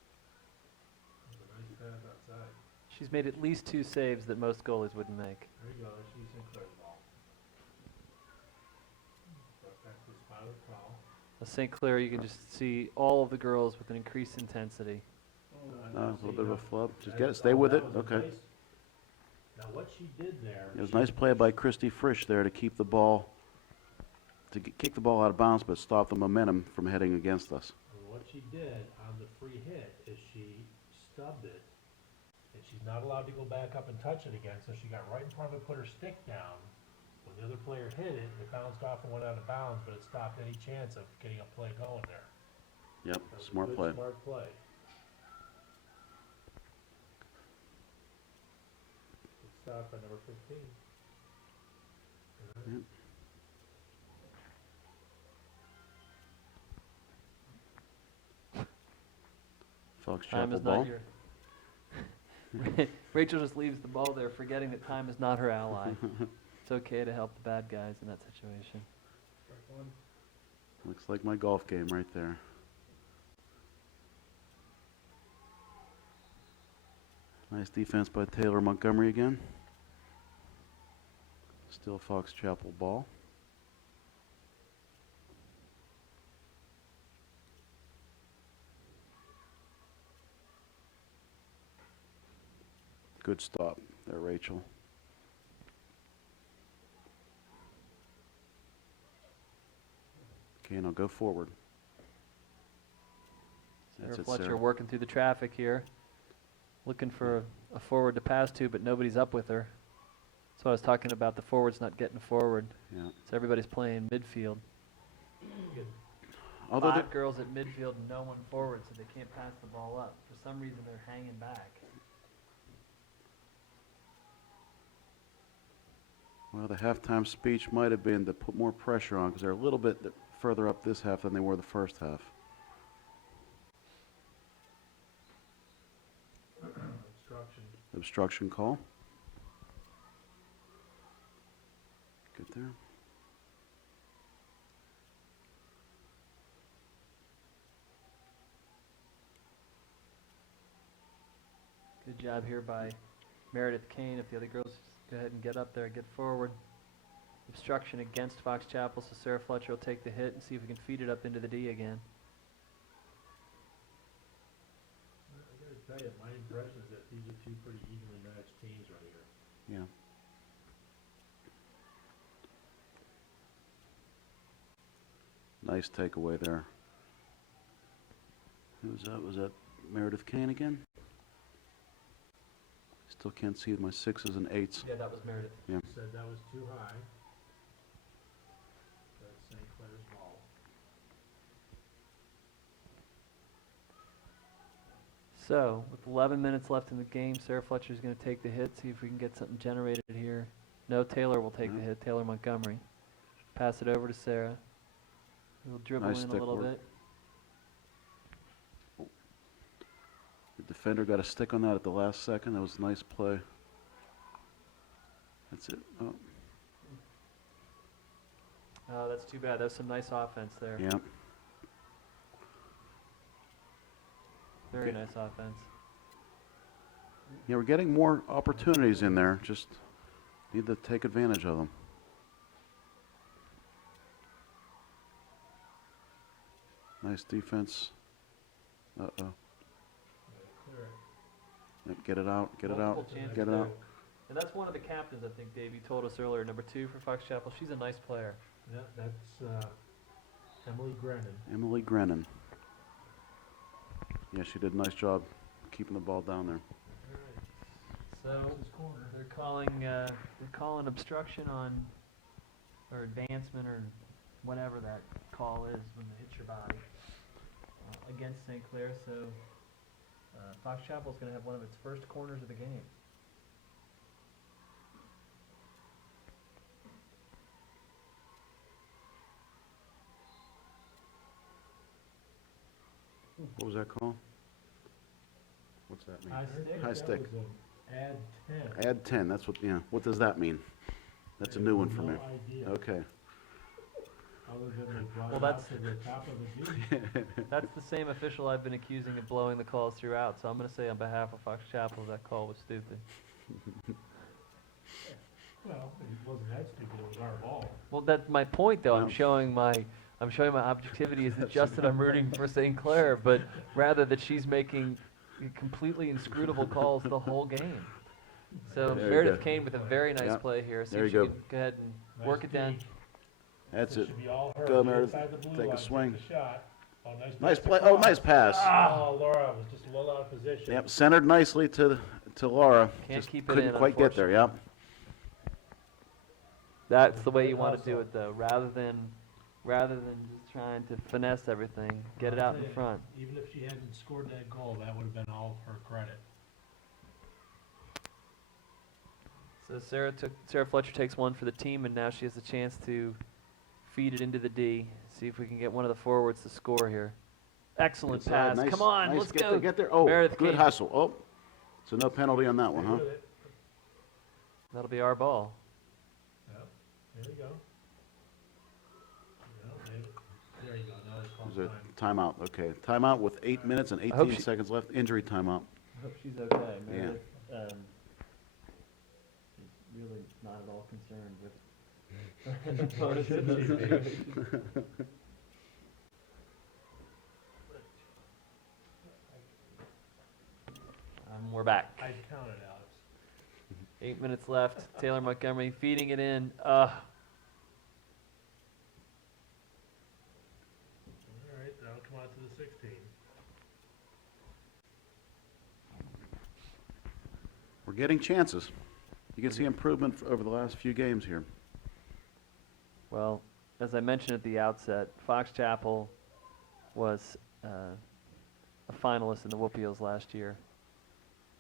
It was a nice pass outside. She's made at least 2 saves that most goalies wouldn't make. There you go, that's St. Clair's ball. Brought back to the spot of the foul. St. Clair, you can just see all of the girls with an increased intensity. A little bit of a flub. Just That get it. is- Stay oh, with that it. was a Okay. nice- Now, what she did there. It was a she- nice play by Christy Frisch there to keep the ball, kick the ball out of bounds, but stop the momentum from heading against us. What she did on the free hit is she stubbed it, and she's not allowed to go back up and touch it again, so she got right in front of it, put her stick down. When the other player hit it, it bounced off and went out of bounds, but it stopped any chance of getting a play going there. Yep, That was a smart good, play. Smart play. Good stop by number 15. Yep. Fox Time Chapel is ball. not your... Rachel just leaves the ball there, forgetting that time is not her ally. It's okay to help the bad guys in that situation. Strike one. Looks like my golf game right there. Nice defense by Taylor Montgomery again. Still Fox Chapel ball. Good stop there, Rachel. Okay, now go forward. Sarah That's it, Fletcher Sarah. working through the traffic here, looking for a forward to pass to, but nobody's up with her. So I was talking about the forwards not getting forward. Yeah. So everybody's playing midfield. Although Five the- girls at midfield and no one forward, so they can't pass the ball up. For some reason, they're hanging back. Well, the halftime speech might have been to put more pressure on because they're a little bit further up this half than they were the first half. Obstruction. Obstruction call. Good there. Good job here by Meredith Kane. If the other girls go ahead and get up there and get forward. Obstruction against Fox Chapel, so Sarah Fletcher will take the hit and see if we can feed it up into the D again. I gotta tell you, my impression is that these are two pretty evenly matched teams right here. Yeah. Nice takeaway there. Who was that? Was that Meredith Kane again? Still can't see my 6s and 8s. Yeah, that was Meredith. Yeah. Said that was too high. That's St. Clair's ball. So, with 11 minutes left in the game, Sarah Fletcher's going to take the hit, see if we can get something generated here. No, Taylor will take the hit, Taylor Montgomery. Pass it over to Sarah. We'll dribble Nice in a stick little work. bit. The defender got a stick on that at the last second. That was a nice play. That's it. Oh, Oh, that's too bad. That was some nice offense there. yeah. Very Okay. nice offense. Yeah, we're getting more opportunities in there. Just need to take advantage of them. Nice defense. Uh-oh. Clear Yep, get it out, get it out, Multiple chances get it there. out. And that's one of the captains, I think, Dave, you told us earlier, number 2 for Fox Chapel. She's a nice player. Yeah, that's Emily Grennan. Emily Grennan. Yeah, she did a nice job keeping the ball down there. So This is corner. they're calling obstruction on, or advancement, or whatever that call is when they hit your body against St. Clair. So Fox Chapel's going to have one of its first corners of the game. What was that call? What's that mean? I think High that stick. was an add 10. Add 10, that's what, yeah, what does that mean? That's a new one for me. No idea, Okay. other than they brought Well, it out that's- to the top of the D. That's the same official I've been accusing of blowing the calls throughout. So I'm going to say on behalf of Fox Chapel that call was stupid. Well, it wasn't that stupid, it was our ball. Well, that's my point, though. No. I'm showing my objectivity isn't just that I'm rooting for St. Clair, but rather that she's making completely inscrutable calls the whole game. So There you Meredith go. Kane with a very nice Yeah. play here. See There if you she go. can go ahead and Nice work it down. D. That's This it. should be all her. Go, Get Meredith. inside the blue Take a line, swing. the shot. Oh, Nice pass play, oh, across. nice pass. Oh, Laura was just a little out of position. Yep, centered nicely to Laura. Can't Just keep it couldn't in, quite get there, yep. That's the way you Good want to do hustle. it, though, rather than just trying to finesse everything. Get it I'll out tell in you, front. Even if she hadn't scored that goal, that would have been all her credit. So Sarah Fletcher takes one for the team, and now she has a chance to feed it into the D. See if we can get one of the forwards to score here. Excellent Inside, pass. nice- Come on, nice, let's get go. there, get there. Oh, Meredith good Kane. hustle. Oh, so no penalty on that one, huh? Good with it. That'll be our ball. Yep, there you go. There you go, now it's called There's a time. timeout, okay. Timeout with 8 minutes and I hope 18 she- seconds left. Injury timeout. I hope she's okay. Yeah. Meredith is really not at all concerned with bonus in those situations. We're back. I'd count it, Alex. 8 minutes left. Taylor Montgomery feeding it in. All right, that'll come out to the 16. We're getting chances. You can see improvement over the last few games here. Well, as I mentioned at the outset, Fox Chapel was a finalist in the Whoop Eels last year.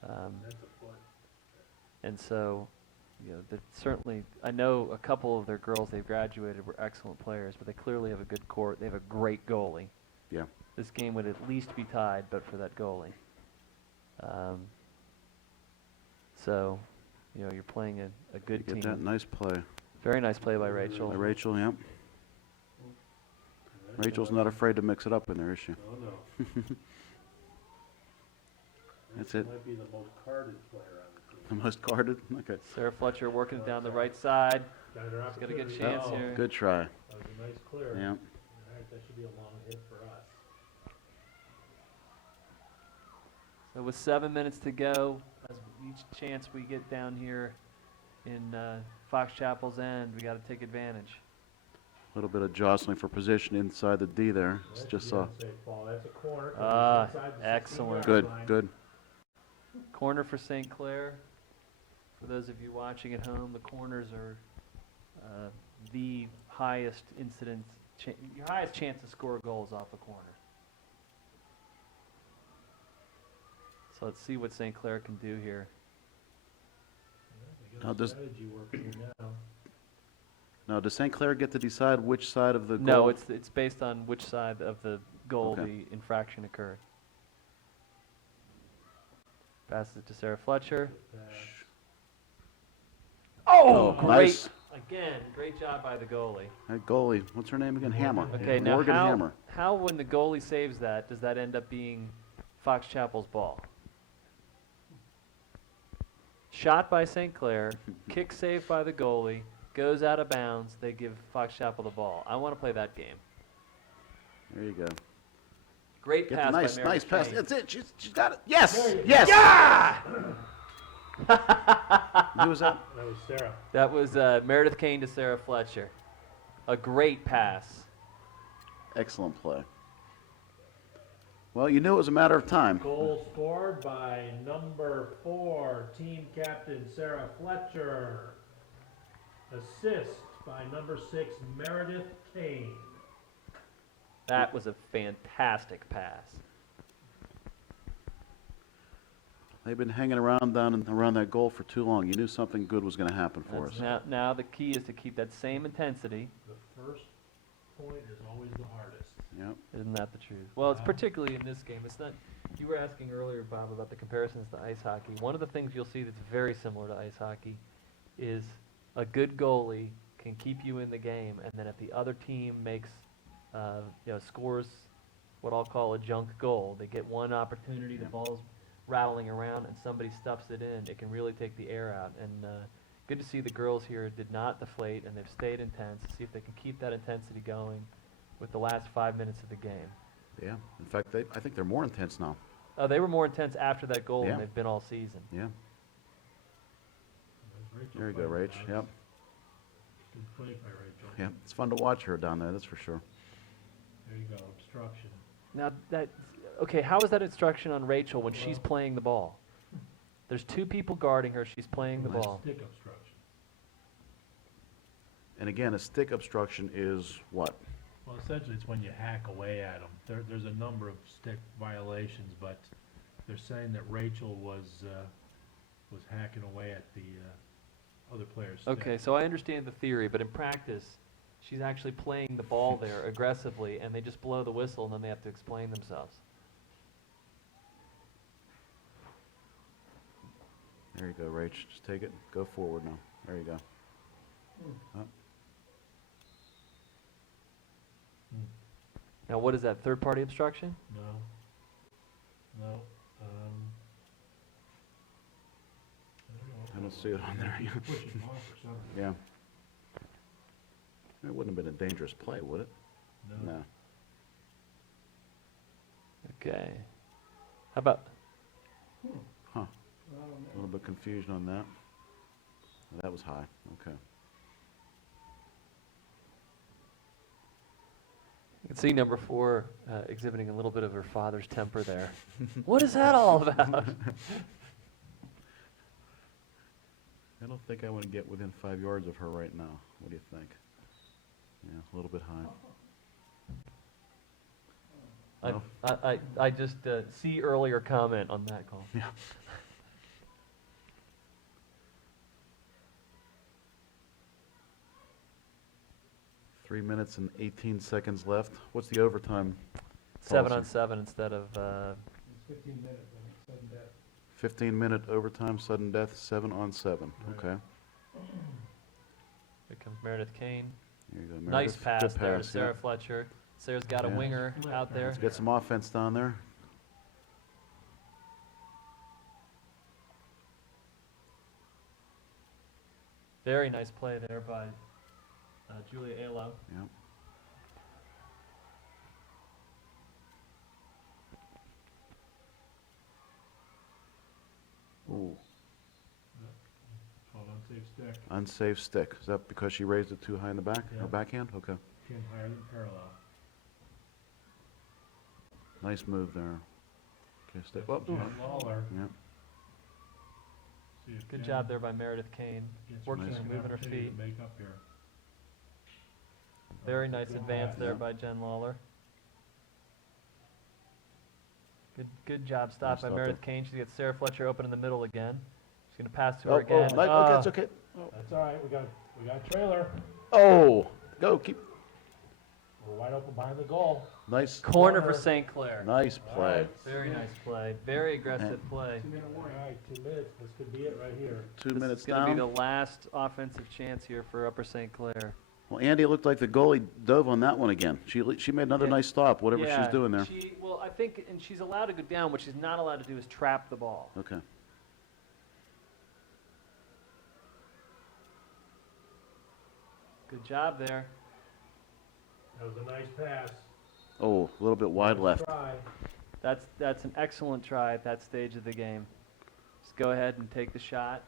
That's a foot. And so, certainly, I know a couple of their girls they've graduated were excellent players, but they clearly have a good court. They have a great goalie. Yeah. This game would at least be tied, but for that goalie. So, you're playing a good Get team. that nice play Very nice play by Rachel. by Rachel, yep. Rachel's not afraid to mix it up in there, is she? Oh, no. That's it. Might be the most carded player on the team. The most carded? Okay. Sarah Fletcher working it down the right side. Got her She's got a good opportunity. chance Oh, here. Good try. That was a nice clear. Yeah. All right, that should be a long hit for us. So with 7 minutes to go, as each chance we get down here in Fox Chapel's end, we got to take advantage. A little bit of jostling for position inside the D there. It's That's just the a unsafe ball. That's a corner. Comes Ah, inside the excellent. 16-yard good, line. good. Corner for St. Clair. For those of you watching at home, the corners are the highest incidence, your highest chance to score goals off a corner. So let's see what St. Clair can do here. I Now, got does- strategy work here now. Now, does St. Clair get to decide which side of the goal? No, it's based on which side of the goal Okay. the infraction occurred. Passes it to Sarah Fletcher. Pass. Oh, Oh, great! nice. Again, great job by the goalie. That goalie, what's her name again? Hammer. Okay, now Morgan how, Hammer. how when the goalie saves that, does that end up being Fox Chapel's ball? Shot by St. Clair, kick saved by the goalie, goes out of bounds, they give Fox Chapel the ball. I want to play that game. There you go. Great Get pass the nice, by nice Meredith pass. Kane. That's it. She's got it. Yes, There you go. yes. Who was that? That was Sarah. That was Meredith Kane to Sarah Fletcher. A great pass. Excellent play. Well, you knew it was a matter of time. Goal scored by number 4, team captain Sarah Fletcher. Assist by number 6, Meredith Kane. That was a fantastic pass. They've been hanging around down and around that goal for too long. You knew something good was going to happen for That's us. now the key is to keep that same intensity. The first point is always the hardest. Yep. Isn't that the truth? Well, it's Wow. particularly in this game. It's not. You were asking earlier, Bob, about the comparisons to ice hockey. One of the things you'll see that's very similar to ice hockey is a good goalie can keep you in the game, and then if the other team makes, scores what I'll call a junk goal, they get one opportunity, the Yeah. ball's rattling around, and somebody stuffs it in. It can really take the air out. And good to see the girls here did not deflate, and they've stayed intense. See if they can keep that intensity going with the last 5 minutes of the game. Yeah. In fact, I think they're more intense now. They were more intense after that goal Yeah. than they've been all season. Yeah. There's Rachel There you go, playing Rach. nice. Yep. Good play by Rachel. Yep. It's fun to watch her down there. That's for sure. There you go, obstruction. Now how is that instruction on Rachel when she's playing the ball? There's two people guarding her. She's playing the Nice ball. stick obstruction. And again, a stick obstruction is what? Well, essentially, it's when you hack away at them. There's a number of stick violations, but they're saying that Rachel was hacking away at the other player's stick. Okay, so I understand the theory, but in practice, she's actually playing the ball there aggressively, and they just blow the whistle, and then they have to explain themselves. There you go, Rach. Just take it. Go forward now. There you go. Up. Now, what is that, third-party obstruction? No. No. I don't see it on there. He's pushing off or something. Yeah. It wouldn't have been a dangerous play, would it? No. Okay. How about... Huh. A little bit confusion on that. That was high. Okay. You can see number 4 exhibiting a little bit of her father's temper there. What is that all about? I don't think I want to get within 5 yards of her right now. What do you think? Yeah, a little bit high. I just see earlier comment on that call. Yeah. Three minutes and 18 seconds left. What's the overtime? 7 Awesome. on 7 instead of... It's 15 minutes, and sudden death. 15-minute overtime, sudden death, 7 on 7. Right. Okay. Here comes Meredith Kane. Here you go, Nice Meredith. pass Good there to pass, Sarah yeah. Fletcher. Sarah's got a Yeah. winger out there. Let's get some offense down there. Very nice play there by Julia Alo. Yep. Ooh, 12 unsafe stick. unsafe stick. Is that because she raised it too high in the back? Yeah. Her backhand? Okay. Came higher than parallel. Nice move there. Okay, step That's up. Jen Lawler. Yep. See if Good Jen job there by Meredith Kane. gets Working Nice. and an moving her opportunity feet. to make up here. Very nice Good advance pass. there Yeah. by Jen Lawler. Good job stop by stop Meredith there. Kane. She's got Sarah Fletcher open in the middle again. She's going to pass to Oh, her again. okay, it's okay. That's all right, we got a trailer. Oh, go, keep, We're wide open behind the goal. nice, Corner for Corner. St. Clair. nice All play. right. Very nice play. Very aggressive play. All right, 2 minutes, this could be it right here. 2 This minutes is going to be the down. last offensive chance here for Upper St. Clair. Well, Andy, it looked like the goalie dove on that one again. She made another Yeah. nice stop, whatever Yeah, she's doing there. Well, I think, and she's allowed to go down. What she's not allowed to do is trap the ball. Okay. Good job there. That was a nice pass. Oh, a little bit wide Nice left. try. That's an excellent try at that stage of the game. Just go ahead and take the shot.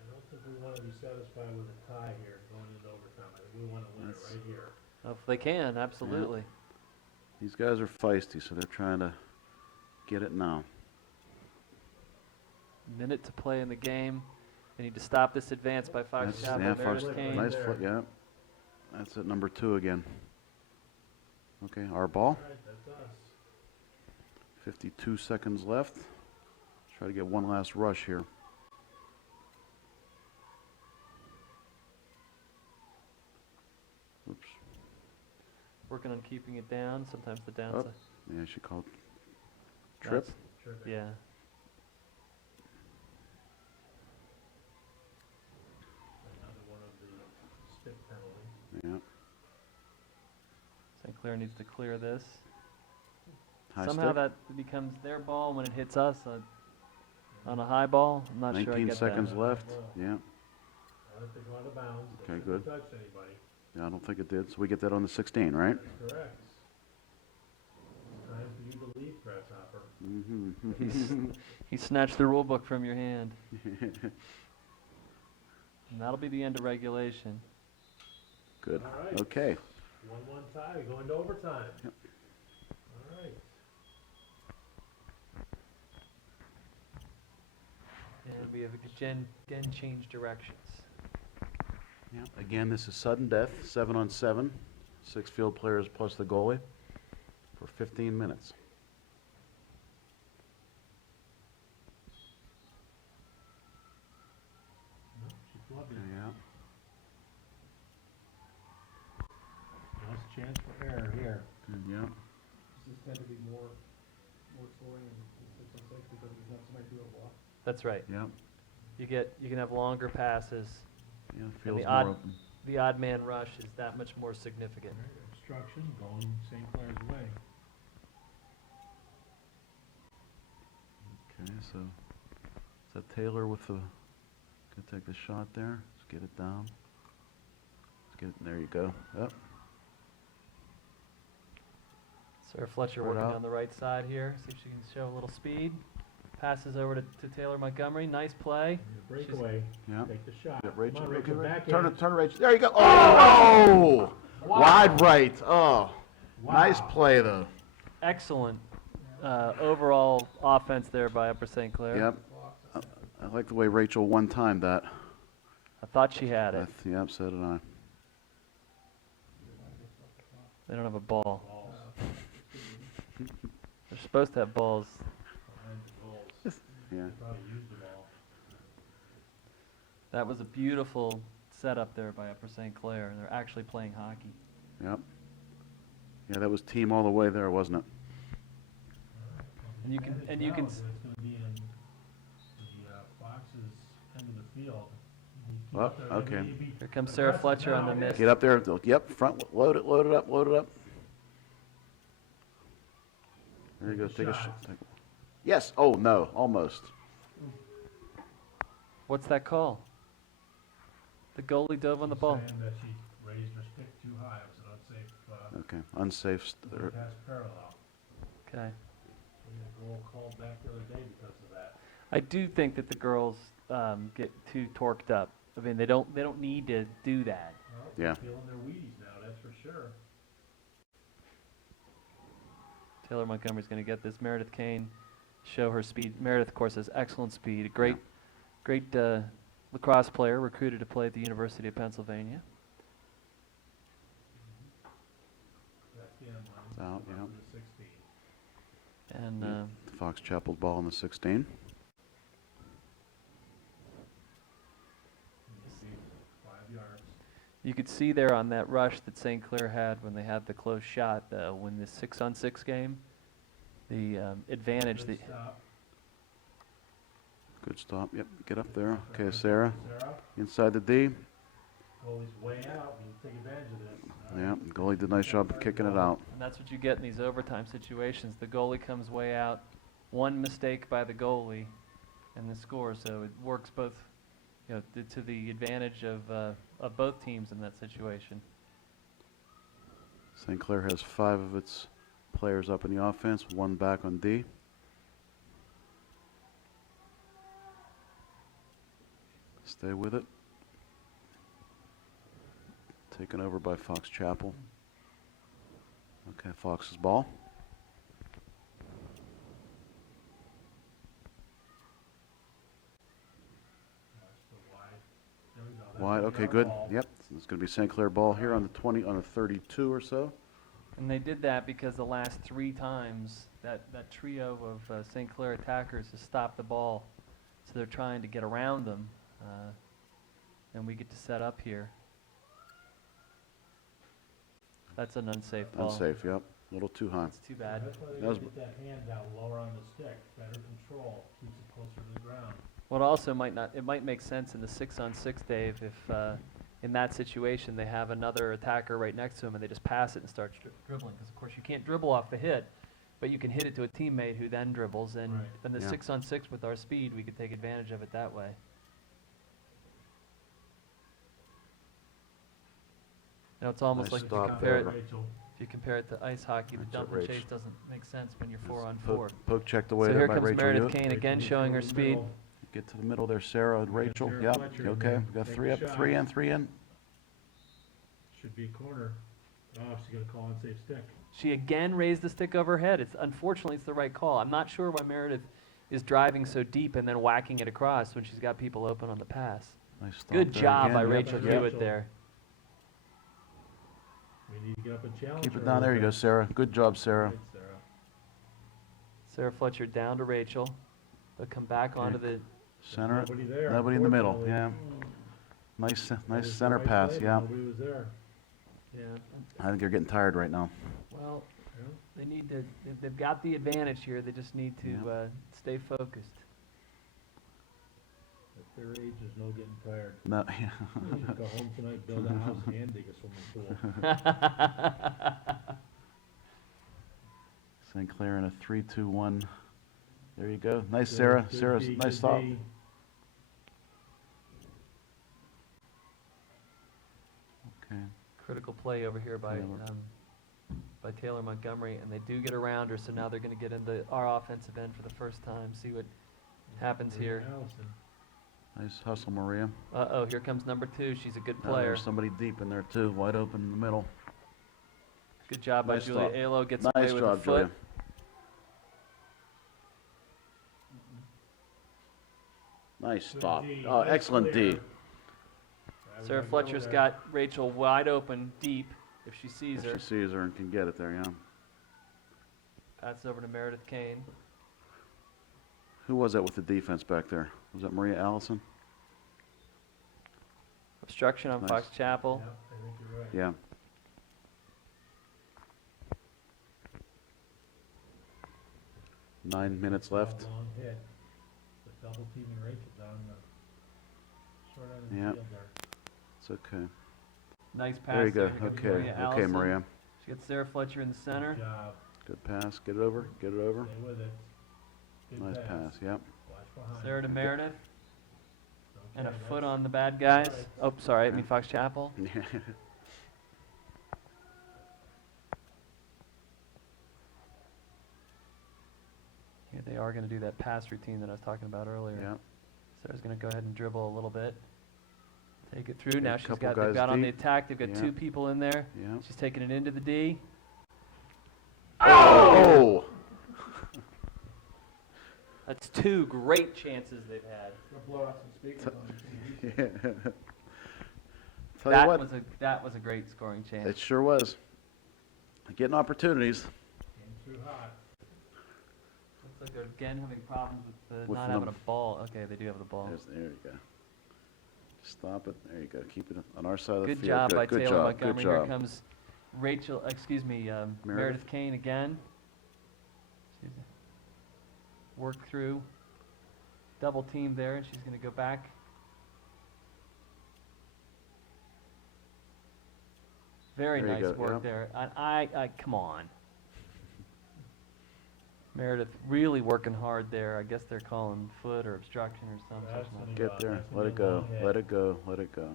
I don't think we want to be satisfied with a tie here going into overtime. I think we want to win it That's- right here. If they can, absolutely. These guys are feisty, so they're trying to get it now. Minute to play in the game. They need to stop this advance by Fox That's, Chapel. yeah, Meredith Fox, Kane. nice flip, yeah. That's at number 2 again. Okay, our ball. All right, that's us. 52 seconds left. Try to get one last rush here. Oops. Working on keeping it down. Sometimes the Up. downside. Yeah, she called trip. Terrific. Yeah. Another one of the stick penalty. Yeah. St. Clair needs to clear this. High Somehow stick. that becomes their ball when it hits us on a high ball. I'm not sure I 19 get seconds that. left. Yeah. I don't think go out of bounds. They Okay, shouldn't good. touch anybody. Yeah, I don't think it did. So we get that on the 16, right? That's correct. It's time for you to leave, Grasshopper. Mm-hmm. He snatched the rule book from your hand. And that'll be the end of regulation. Good. All right. Okay. 1-1 tie, we go into overtime. Yep. All right. And we have again change directions. Yeah. Again, this is sudden death, 7-on-7. 6 field players plus the goalie for 15 minutes. No, she flubbed it. Yeah. Last chance for error here. Yeah. Does this tend to be more scoring in 6-on-6 because there's not so many people to block? That's right. Yeah. You can have longer passes. Yeah. Feels the more odd- open. The odd man rush is that much more significant. All right, obstruction going St. Clair's way. Okay, so is that Taylor with the, gonna take the shot there? Let's get it down. Let's get it, there you go. Up. Sarah Fletcher Spread working out. on the right side here. See if she can show a little speed. Passes over to Taylor Montgomery. Nice play. Breakaway, Yeah. take the shot. Get Rachel. Come on, Rachel, Okay, back turn in. it, turn it, Rachel. There you go. Oh! Wow. Wide right. Oh. Wow. Nice play though. Excellent overall offense there by Upper St. Clair. Yep. I like the way Rachel one-timed that. I thought she had it. Yep, so did I. They don't have a ball. Balls. They're supposed to have balls. Behind the goals. Yeah. Probably used the ball. That was a beautiful setup there by Upper St. Clair. They're actually playing hockey. Yep. Yeah, that was team all the way there, wasn't it? And you can- Advantage and you can now, s- It's gonna be in the Fox's end of the field. You keep Oh, up there, okay. maybe be Here comes Sarah aggressive Fletcher on now. the miss. Get up there. Yep, front. Load it up, load it up. There you go. Take Take a a shot. shot. Yes. Oh, no. Almost. What's that call? The goalie dove on the She's ball. saying that she raised her stick too high. It was an unsafe, Okay. Unsafe. way past parallel. Okay. We had a goal called back the other day because of that. I do think that the girls get too torqued up. I mean, they don't need to do that. Well, Yeah. they're feeling their Wheaties now, that's for sure. Taylor Montgomery's going to get this. Meredith Kane show her speed. Meredith, of course, has excellent speed. A great lacrosse player, recruited to play at the University of Pennsylvania. Out, yeah. Number 16. And Fox Chapel's ball in the 16. You see 5 yards. you could see there on that rush that St. Clair had when they had the close shot, when the 6-on-6 game, the advantage, Good the stop. Good stop. Yep, get up there. Okay, Sarah. Sarah, Inside the D. goalie's way out, we take advantage of this. Yeah, goalie did a nice job of kicking it out. And that's what you get in these overtime situations. The goalie comes way out, one mistake by the goalie, and the score. So it works both, to the advantage of both teams in that situation. St. Clair has 5 of its players up in the offense, 1 back on D. Stay with it. Taken over by Fox Chapel. Okay, Fox's ball. That's the wide. There we go. That's Wide, the okay, yard good. ball. Yep, so it's going to be St. Clair ball here on the 20, on the 32 or so. And they did that because the last 3 times that trio of St. Clair attackers has stopped the ball. So they're trying to get around them. And we get to set up here. That's an unsafe ball. Unsafe, yep. A little too high. It's too bad. That's why they That gotta was- get that hand down lower on the stick, better control, keeps it closer to the ground. Well, it also might make sense in the 6-on-6, Dave, if in that situation they have another attacker right next to him and they just pass it and start dribbling. Because, of course, you can't dribble off the hit, but you can hit it to a teammate who then dribbles. And Right. in the Yeah. 6-on-6 with our speed, we could take advantage of it that way. It's almost Nice like stop There, there. Rachel. if you compare it to ice hockey, the That's dump it, and Rach. chase doesn't make sense when you're 4-on-4. Poke checked away So there here by comes Rachel. Meredith Hewitt. Kane again Rachel showing her in the speed. middle. Get to the middle there, Sarah and Rachel. Sarah Yep, Fletcher you in okay. there. We got Take 3 a up, shot. 3 in, 3 in. Should be corner. Oh, she's gonna call unsafe stick. She again raised the stick over her head. Unfortunately, it's the right call. I'm not sure why Meredith is driving so deep and then whacking it across when she's got people open on the pass. Nice stop Good there job again. by Yep, Rachel yep. Hewitt there. We need to get up and challenge Keep her it a down. There you little go, bit. Sarah. Good job, Sarah. Right, Sarah. Sarah Fletcher down to Rachel. They'll come back onto the. Center. Nobody there. Nobody in the middle. unfortunately. Yeah. Nice, That nice was the center right pass. play, but Yeah. Nobody was there. Yeah. I think they're getting tired right now. Well, Yeah. they need to. They've got the advantage here. They just need to Yeah. stay focused. At their age, there's no getting tired. No, We need to go home tonight, build a house, and dig a swimming pool. St. Clair in a 3-2-1. There you go. Nice, Good- Sarah. good Sarah, D, nice good stop. D. Okay. Critical play over here by Taylor. Taylor Montgomery, and they do get around her. So now they're going to get into our offensive end for the first time. See what happens Maria here. Allison. Nice hustle, Maria. Uh-oh, here comes number 2. She's a good Now player. there's somebody deep in there too, wide open in the middle. Good job by Nice Julia stop. Alo. Gets Nice away with a job, foot. Julia. Nice Good stop. D. Oh, Nice excellent clear. D. Right, Sarah we gotta go Fletcher's there. got Rachel wide open, deep, if she sees If her. she sees her and can get it there, yeah. That's over to Meredith Kane. Who was that with the defense back there? Was that Maria Allison? Obstruction on Nice. Fox Chapel. Yeah, I think you're right. Yeah. Nine minutes left. Long hit. The double teaming Rachel down the short end of the Yep. field there. It's okay. Nice pass There you go. Here comes Okay. Maria Okay, Allison. Maria. She got Sarah Fletcher in the center. Good job. Good pass. Get it over. Get it over. Stay with it. Good Nice pass. Yep. Watch behind. Sarah to Meredith. And a Okay, foot that's- on the bad guys. Right. Oh, sorry, I mean Fox Chapel. Here they are going to do that pass routine that I was talking about earlier. Yep. Sarah's going to go ahead and dribble a little bit. Take it through. Got Now a she's couple got, they've guys got on the deep. attack. They've got Yeah. 2 people in there. Yep. She's taking it into the D. Oh! That's 2 great chances they've had. Gonna blow out some speakers on your TV. Tell you what, That was a great scoring chance. it sure was. Getting opportunities. Too hot. Looks like they're again having problems with With not having them. a ball. Okay, they do have the ball. There you go. Stop it. There you go. Keep it on our side of the Good field. job by Good Taylor job. Montgomery. Good Here job. comes Rachel, Meredith Kane again. She's worked through, double team there, and she's going to go back. Very There you nice go, work yep. there. And I come on. Meredith really working hard there. I guess they're calling foot or obstruction or something. That's gonna Get there. That's gonna Let it be a go. long hit. Let it go. Let it go.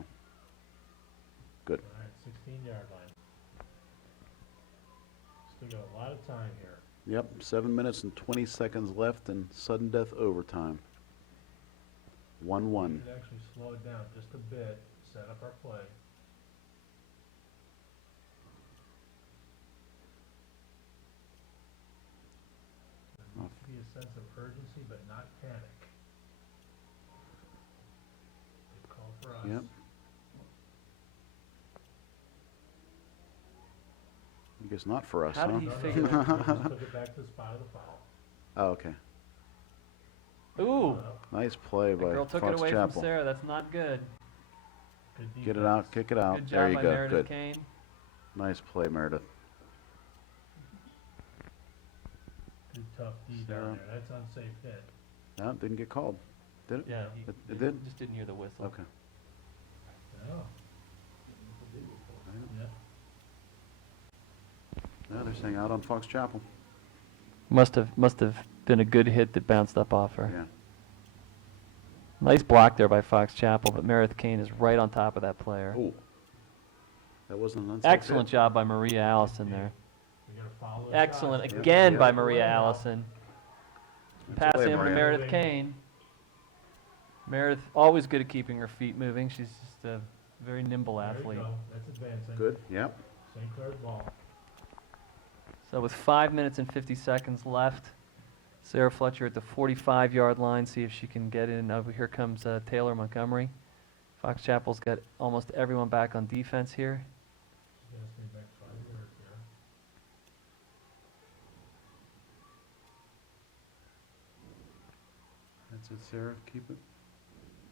Good. All right, 16-yard line. Still got a lot of time here. Yep. 7 minutes and 20 seconds left in sudden death overtime. 1-1. We could actually slow it down just a bit, set up our play. There needs to be a sense of urgency, but not panic. Good call for us. Yep. I guess not for us, How did huh? he No, no, figure- no, we just took it back to the spot of the foul. Oh, okay. Ooh, Nice play the by girl took it Fox away from Chapel. Sarah. That's not good. Good Get it out. defense. Kick it out. Good There job you by go. Meredith Good. Kane. Nice play, Meredith. Good tough D Sarah. down there. That's unsafe hit. No, didn't get called. Did it? Yeah, It did? Just didn't hear the whistle. Okay. No. Yeah. No, they're saying out on Fox Chapel. Must have been a good hit that bounced up off her. Yeah. Nice block there by Fox Chapel, but Meredith Kane is right on top of that player. Oh. That wasn't an unsafe Excellent hit. job by Maria Allison there. We gotta follow the Excellent shots. again Yeah. by Maria Allison. That's Pass a play, in for Maria. Meredith Kane. Meredith, always good at keeping her feet moving. She's just a very nimble There you athlete. go. That's advancing. Good. Yep. St. Clair's ball. So with 5 minutes and 50 seconds left, Sarah Fletcher at the 45-yard line, see if she can get in. Over here comes Taylor Montgomery. Fox Chapel's got almost everyone back on defense here. She's gonna stay back 5 yards here. That's it, Sarah. Keep it.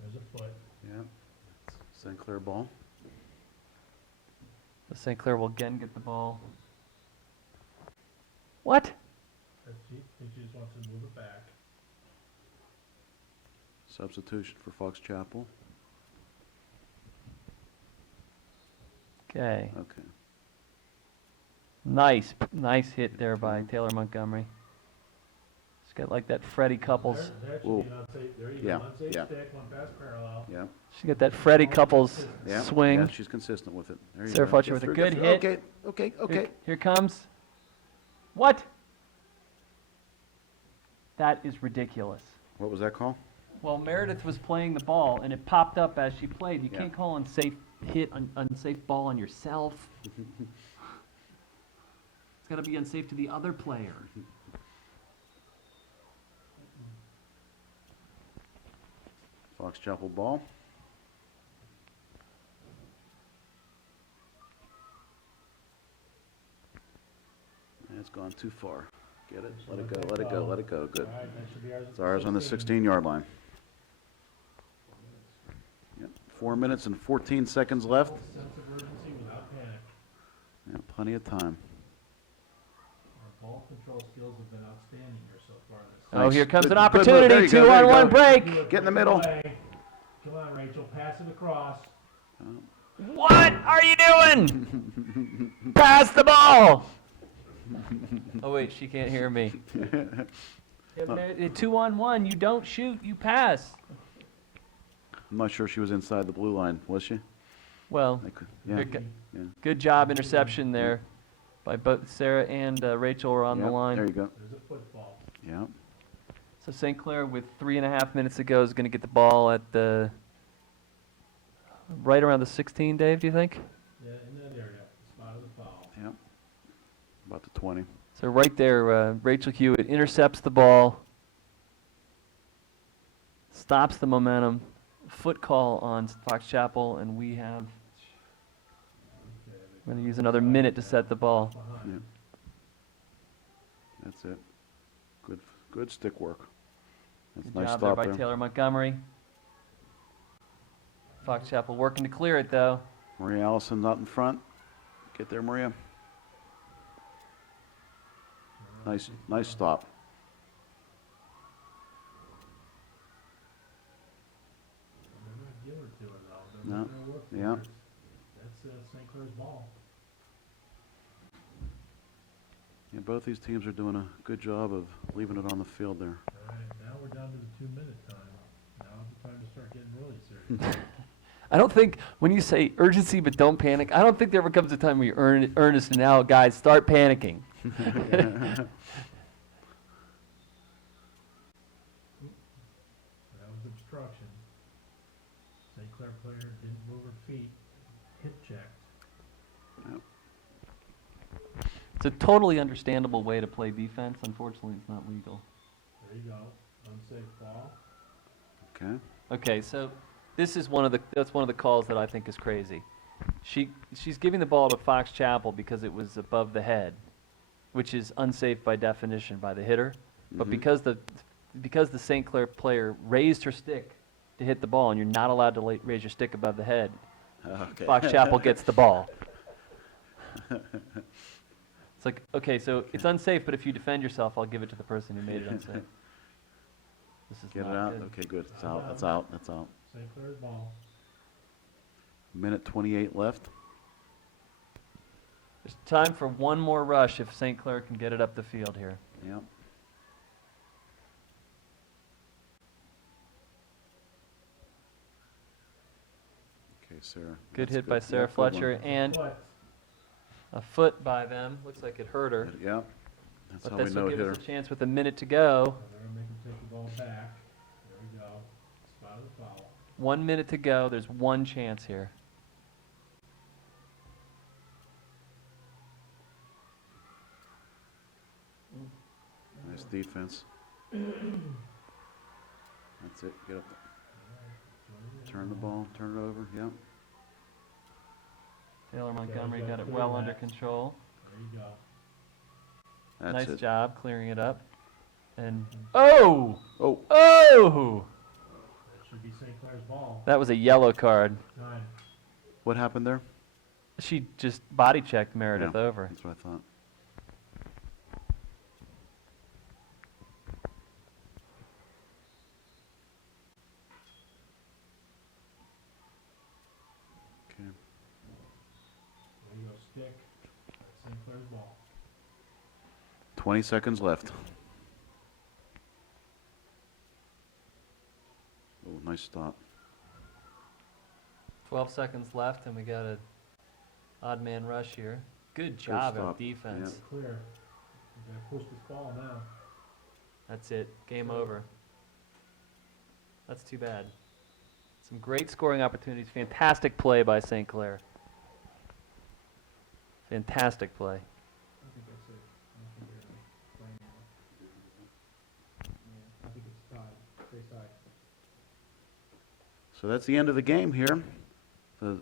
There's a foot. Yeah. St. Clair ball. The St. Clair will again get the ball. What? That's, she just wants to move it back. Substitution for Fox Chapel. Okay. Okay. Nice hit there by Taylor Montgomery. She's got like that Freddie Couples. There should Ooh. be an unsafe, there you Yeah, go, unsafe yeah. stick, one pass parallel. Yeah. She's got that Freddie Couples Yeah. swing. Yeah, she's consistent with it. There you Sarah go. Fletcher Get with a through, good get through. hit. Okay. Okay. Here, Okay. here comes. What? That is ridiculous. What was that call? Well, Meredith was playing the ball, and it popped up as she played. You Yeah. can't call unsafe hit, unsafe ball on yourself. It's got to be unsafe to the other player. Fox Chapel ball. It's gone too far. Get it? Let it go. Let it go. Let it go. Good. All right, that should be ours. It's ours on the 16-yard line. Yep. 4 minutes and 14 seconds left. Sense of urgency without panic. Yeah, plenty of time. Our ball control skills have been outstanding here so far this Oh, Nice. here comes Good- an good move. There opportunity. you go, there you 2-on-1 go. break. Get in the middle. Come on, Rachel, pass it across. What are you doing? Pass the ball. Oh wait, she can't hear me. 2-on-1, you don't shoot, you pass. I'm not sure she was inside the blue line, was she? Well, I could- Yeah. here co- Yeah. good job interception there by both Sarah and Rachel are on the Yep, line. There you go. There's a football. Yeah. So St. Clair with 3.5 minutes to go is going to get the ball at the right around the 16, Dave, do you think? Yeah, in that area, spot of the foul. Yeah. About the 20. So right there, Rachel Hewitt intercepts the ball, stops the momentum, foot call on Fox Chapel, and we have, Okay, we're going to use another minute to set the ball. behind. time. That's it. Good stick work. That's Good nice job there stop by there. Taylor Montgomery. Fox Chapel working to clear it, though. Maria Allison out in front. Get there, Maria. Nice stop. They're not giving it to her though. They're No. letting her work for Yeah. it. That's St. Clair's ball. Yeah, both these teams are doing a good job of leaving it on the field there. All right, now we're down to the 2-minute time. Now's the time to start getting really serious. I don't think, when you say urgency but don't panic, I don't think there ever comes a time where you're earnest and now, guys, start panicking. That was obstruction. St. Clair player didn't move her feet, hip checked. It's a totally understandable way to play defense. Unfortunately, it's not legal. There you go, unsafe ball. Okay. Okay, so this is that's one of the calls that I think is crazy. She's giving the ball to Fox Chapel because it was above the head, which is unsafe by definition by the hitter. But Mhm. because the St. Clair player raised her stick to hit the ball, and you're not allowed to raise your stick above the head, Okay. Fox Chapel gets the ball. It's like, okay, so it's unsafe, but if you defend yourself, I'll give it to the person who made it unsafe. This is Get it not out? good. Okay, good. It's out. That's out. That's out. St. Clair's ball. Minute 28 left. There's time for one more rush if St. Clair can get it up the field here. Yep. Okay, Sarah. Good That's hit by Sarah Yeah, good one. Fletcher, and Foot. a foot by them. Looks like it hurt her. Yeah. That's But how we this know will it give hit us her. a chance with a minute to go. So they're gonna make him take the ball back. There we go. Spot of the foul. 1 minute to go. There's one chance here. Nice defense. That's it. Get up. Turn the ball. Turn it over. Yep. Taylor Montgomery Okay, got it clear well that. under control. There you go. That's Nice it. job clearing it up. And oh! Oh. Oh! That should be St. Clair's ball. That was a yellow card. Time. What happened there? She just body checked Meredith Yeah. over. That's what I thought. Okay. There you go, stick. That's St. Clair's ball. 20 seconds left. Oh, nice stop. 12 seconds left, and we got a odd man rush here. Good job of stop. defense. Clear. You gotta push this ball now. That's it. Game over. That's too bad. Some great scoring opportunities. Fantastic play by St. Clair. Fantastic play. I think that's it. I don't think they're playing now. Yeah, I think it's tied. Stay tied. So that's the end of the game here. The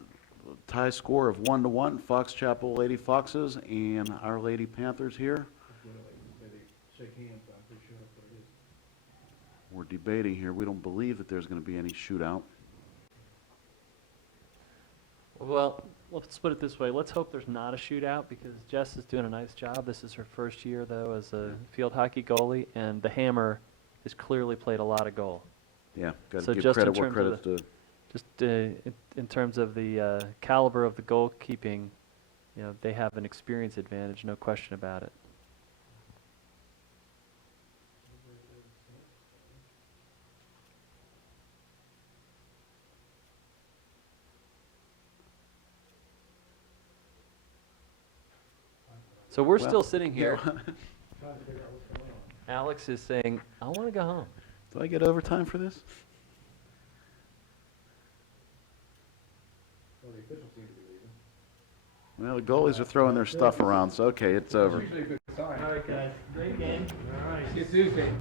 tie score of 1-1, Fox Chapel Lady Foxes and Our Lady Panthers here. Shake hands, I'm pretty sure that's what it is. We're debating here. We don't believe that there's going to be any shootout. Well, let's put it this way. Let's hope there's not a shootout because Jess is doing a nice job. This is her first year, though, as a field hockey goalie, and the Hammer has clearly played a lot of goal. Yeah, got to So give just in credit where terms of credit's due. Just in terms of the caliber of the goalkeeping, they have an experience advantage, no question about it. So we're Well, still sitting here. Trying to figure out what's going on. Alex is saying, I want to go home. Do I get overtime for this? Well, the officials seem to be leaving. Well, the goalies are throwing their stuff around, so okay, it's over. Usually a good sign. All right, guys. Great game. All right. See you Tuesday.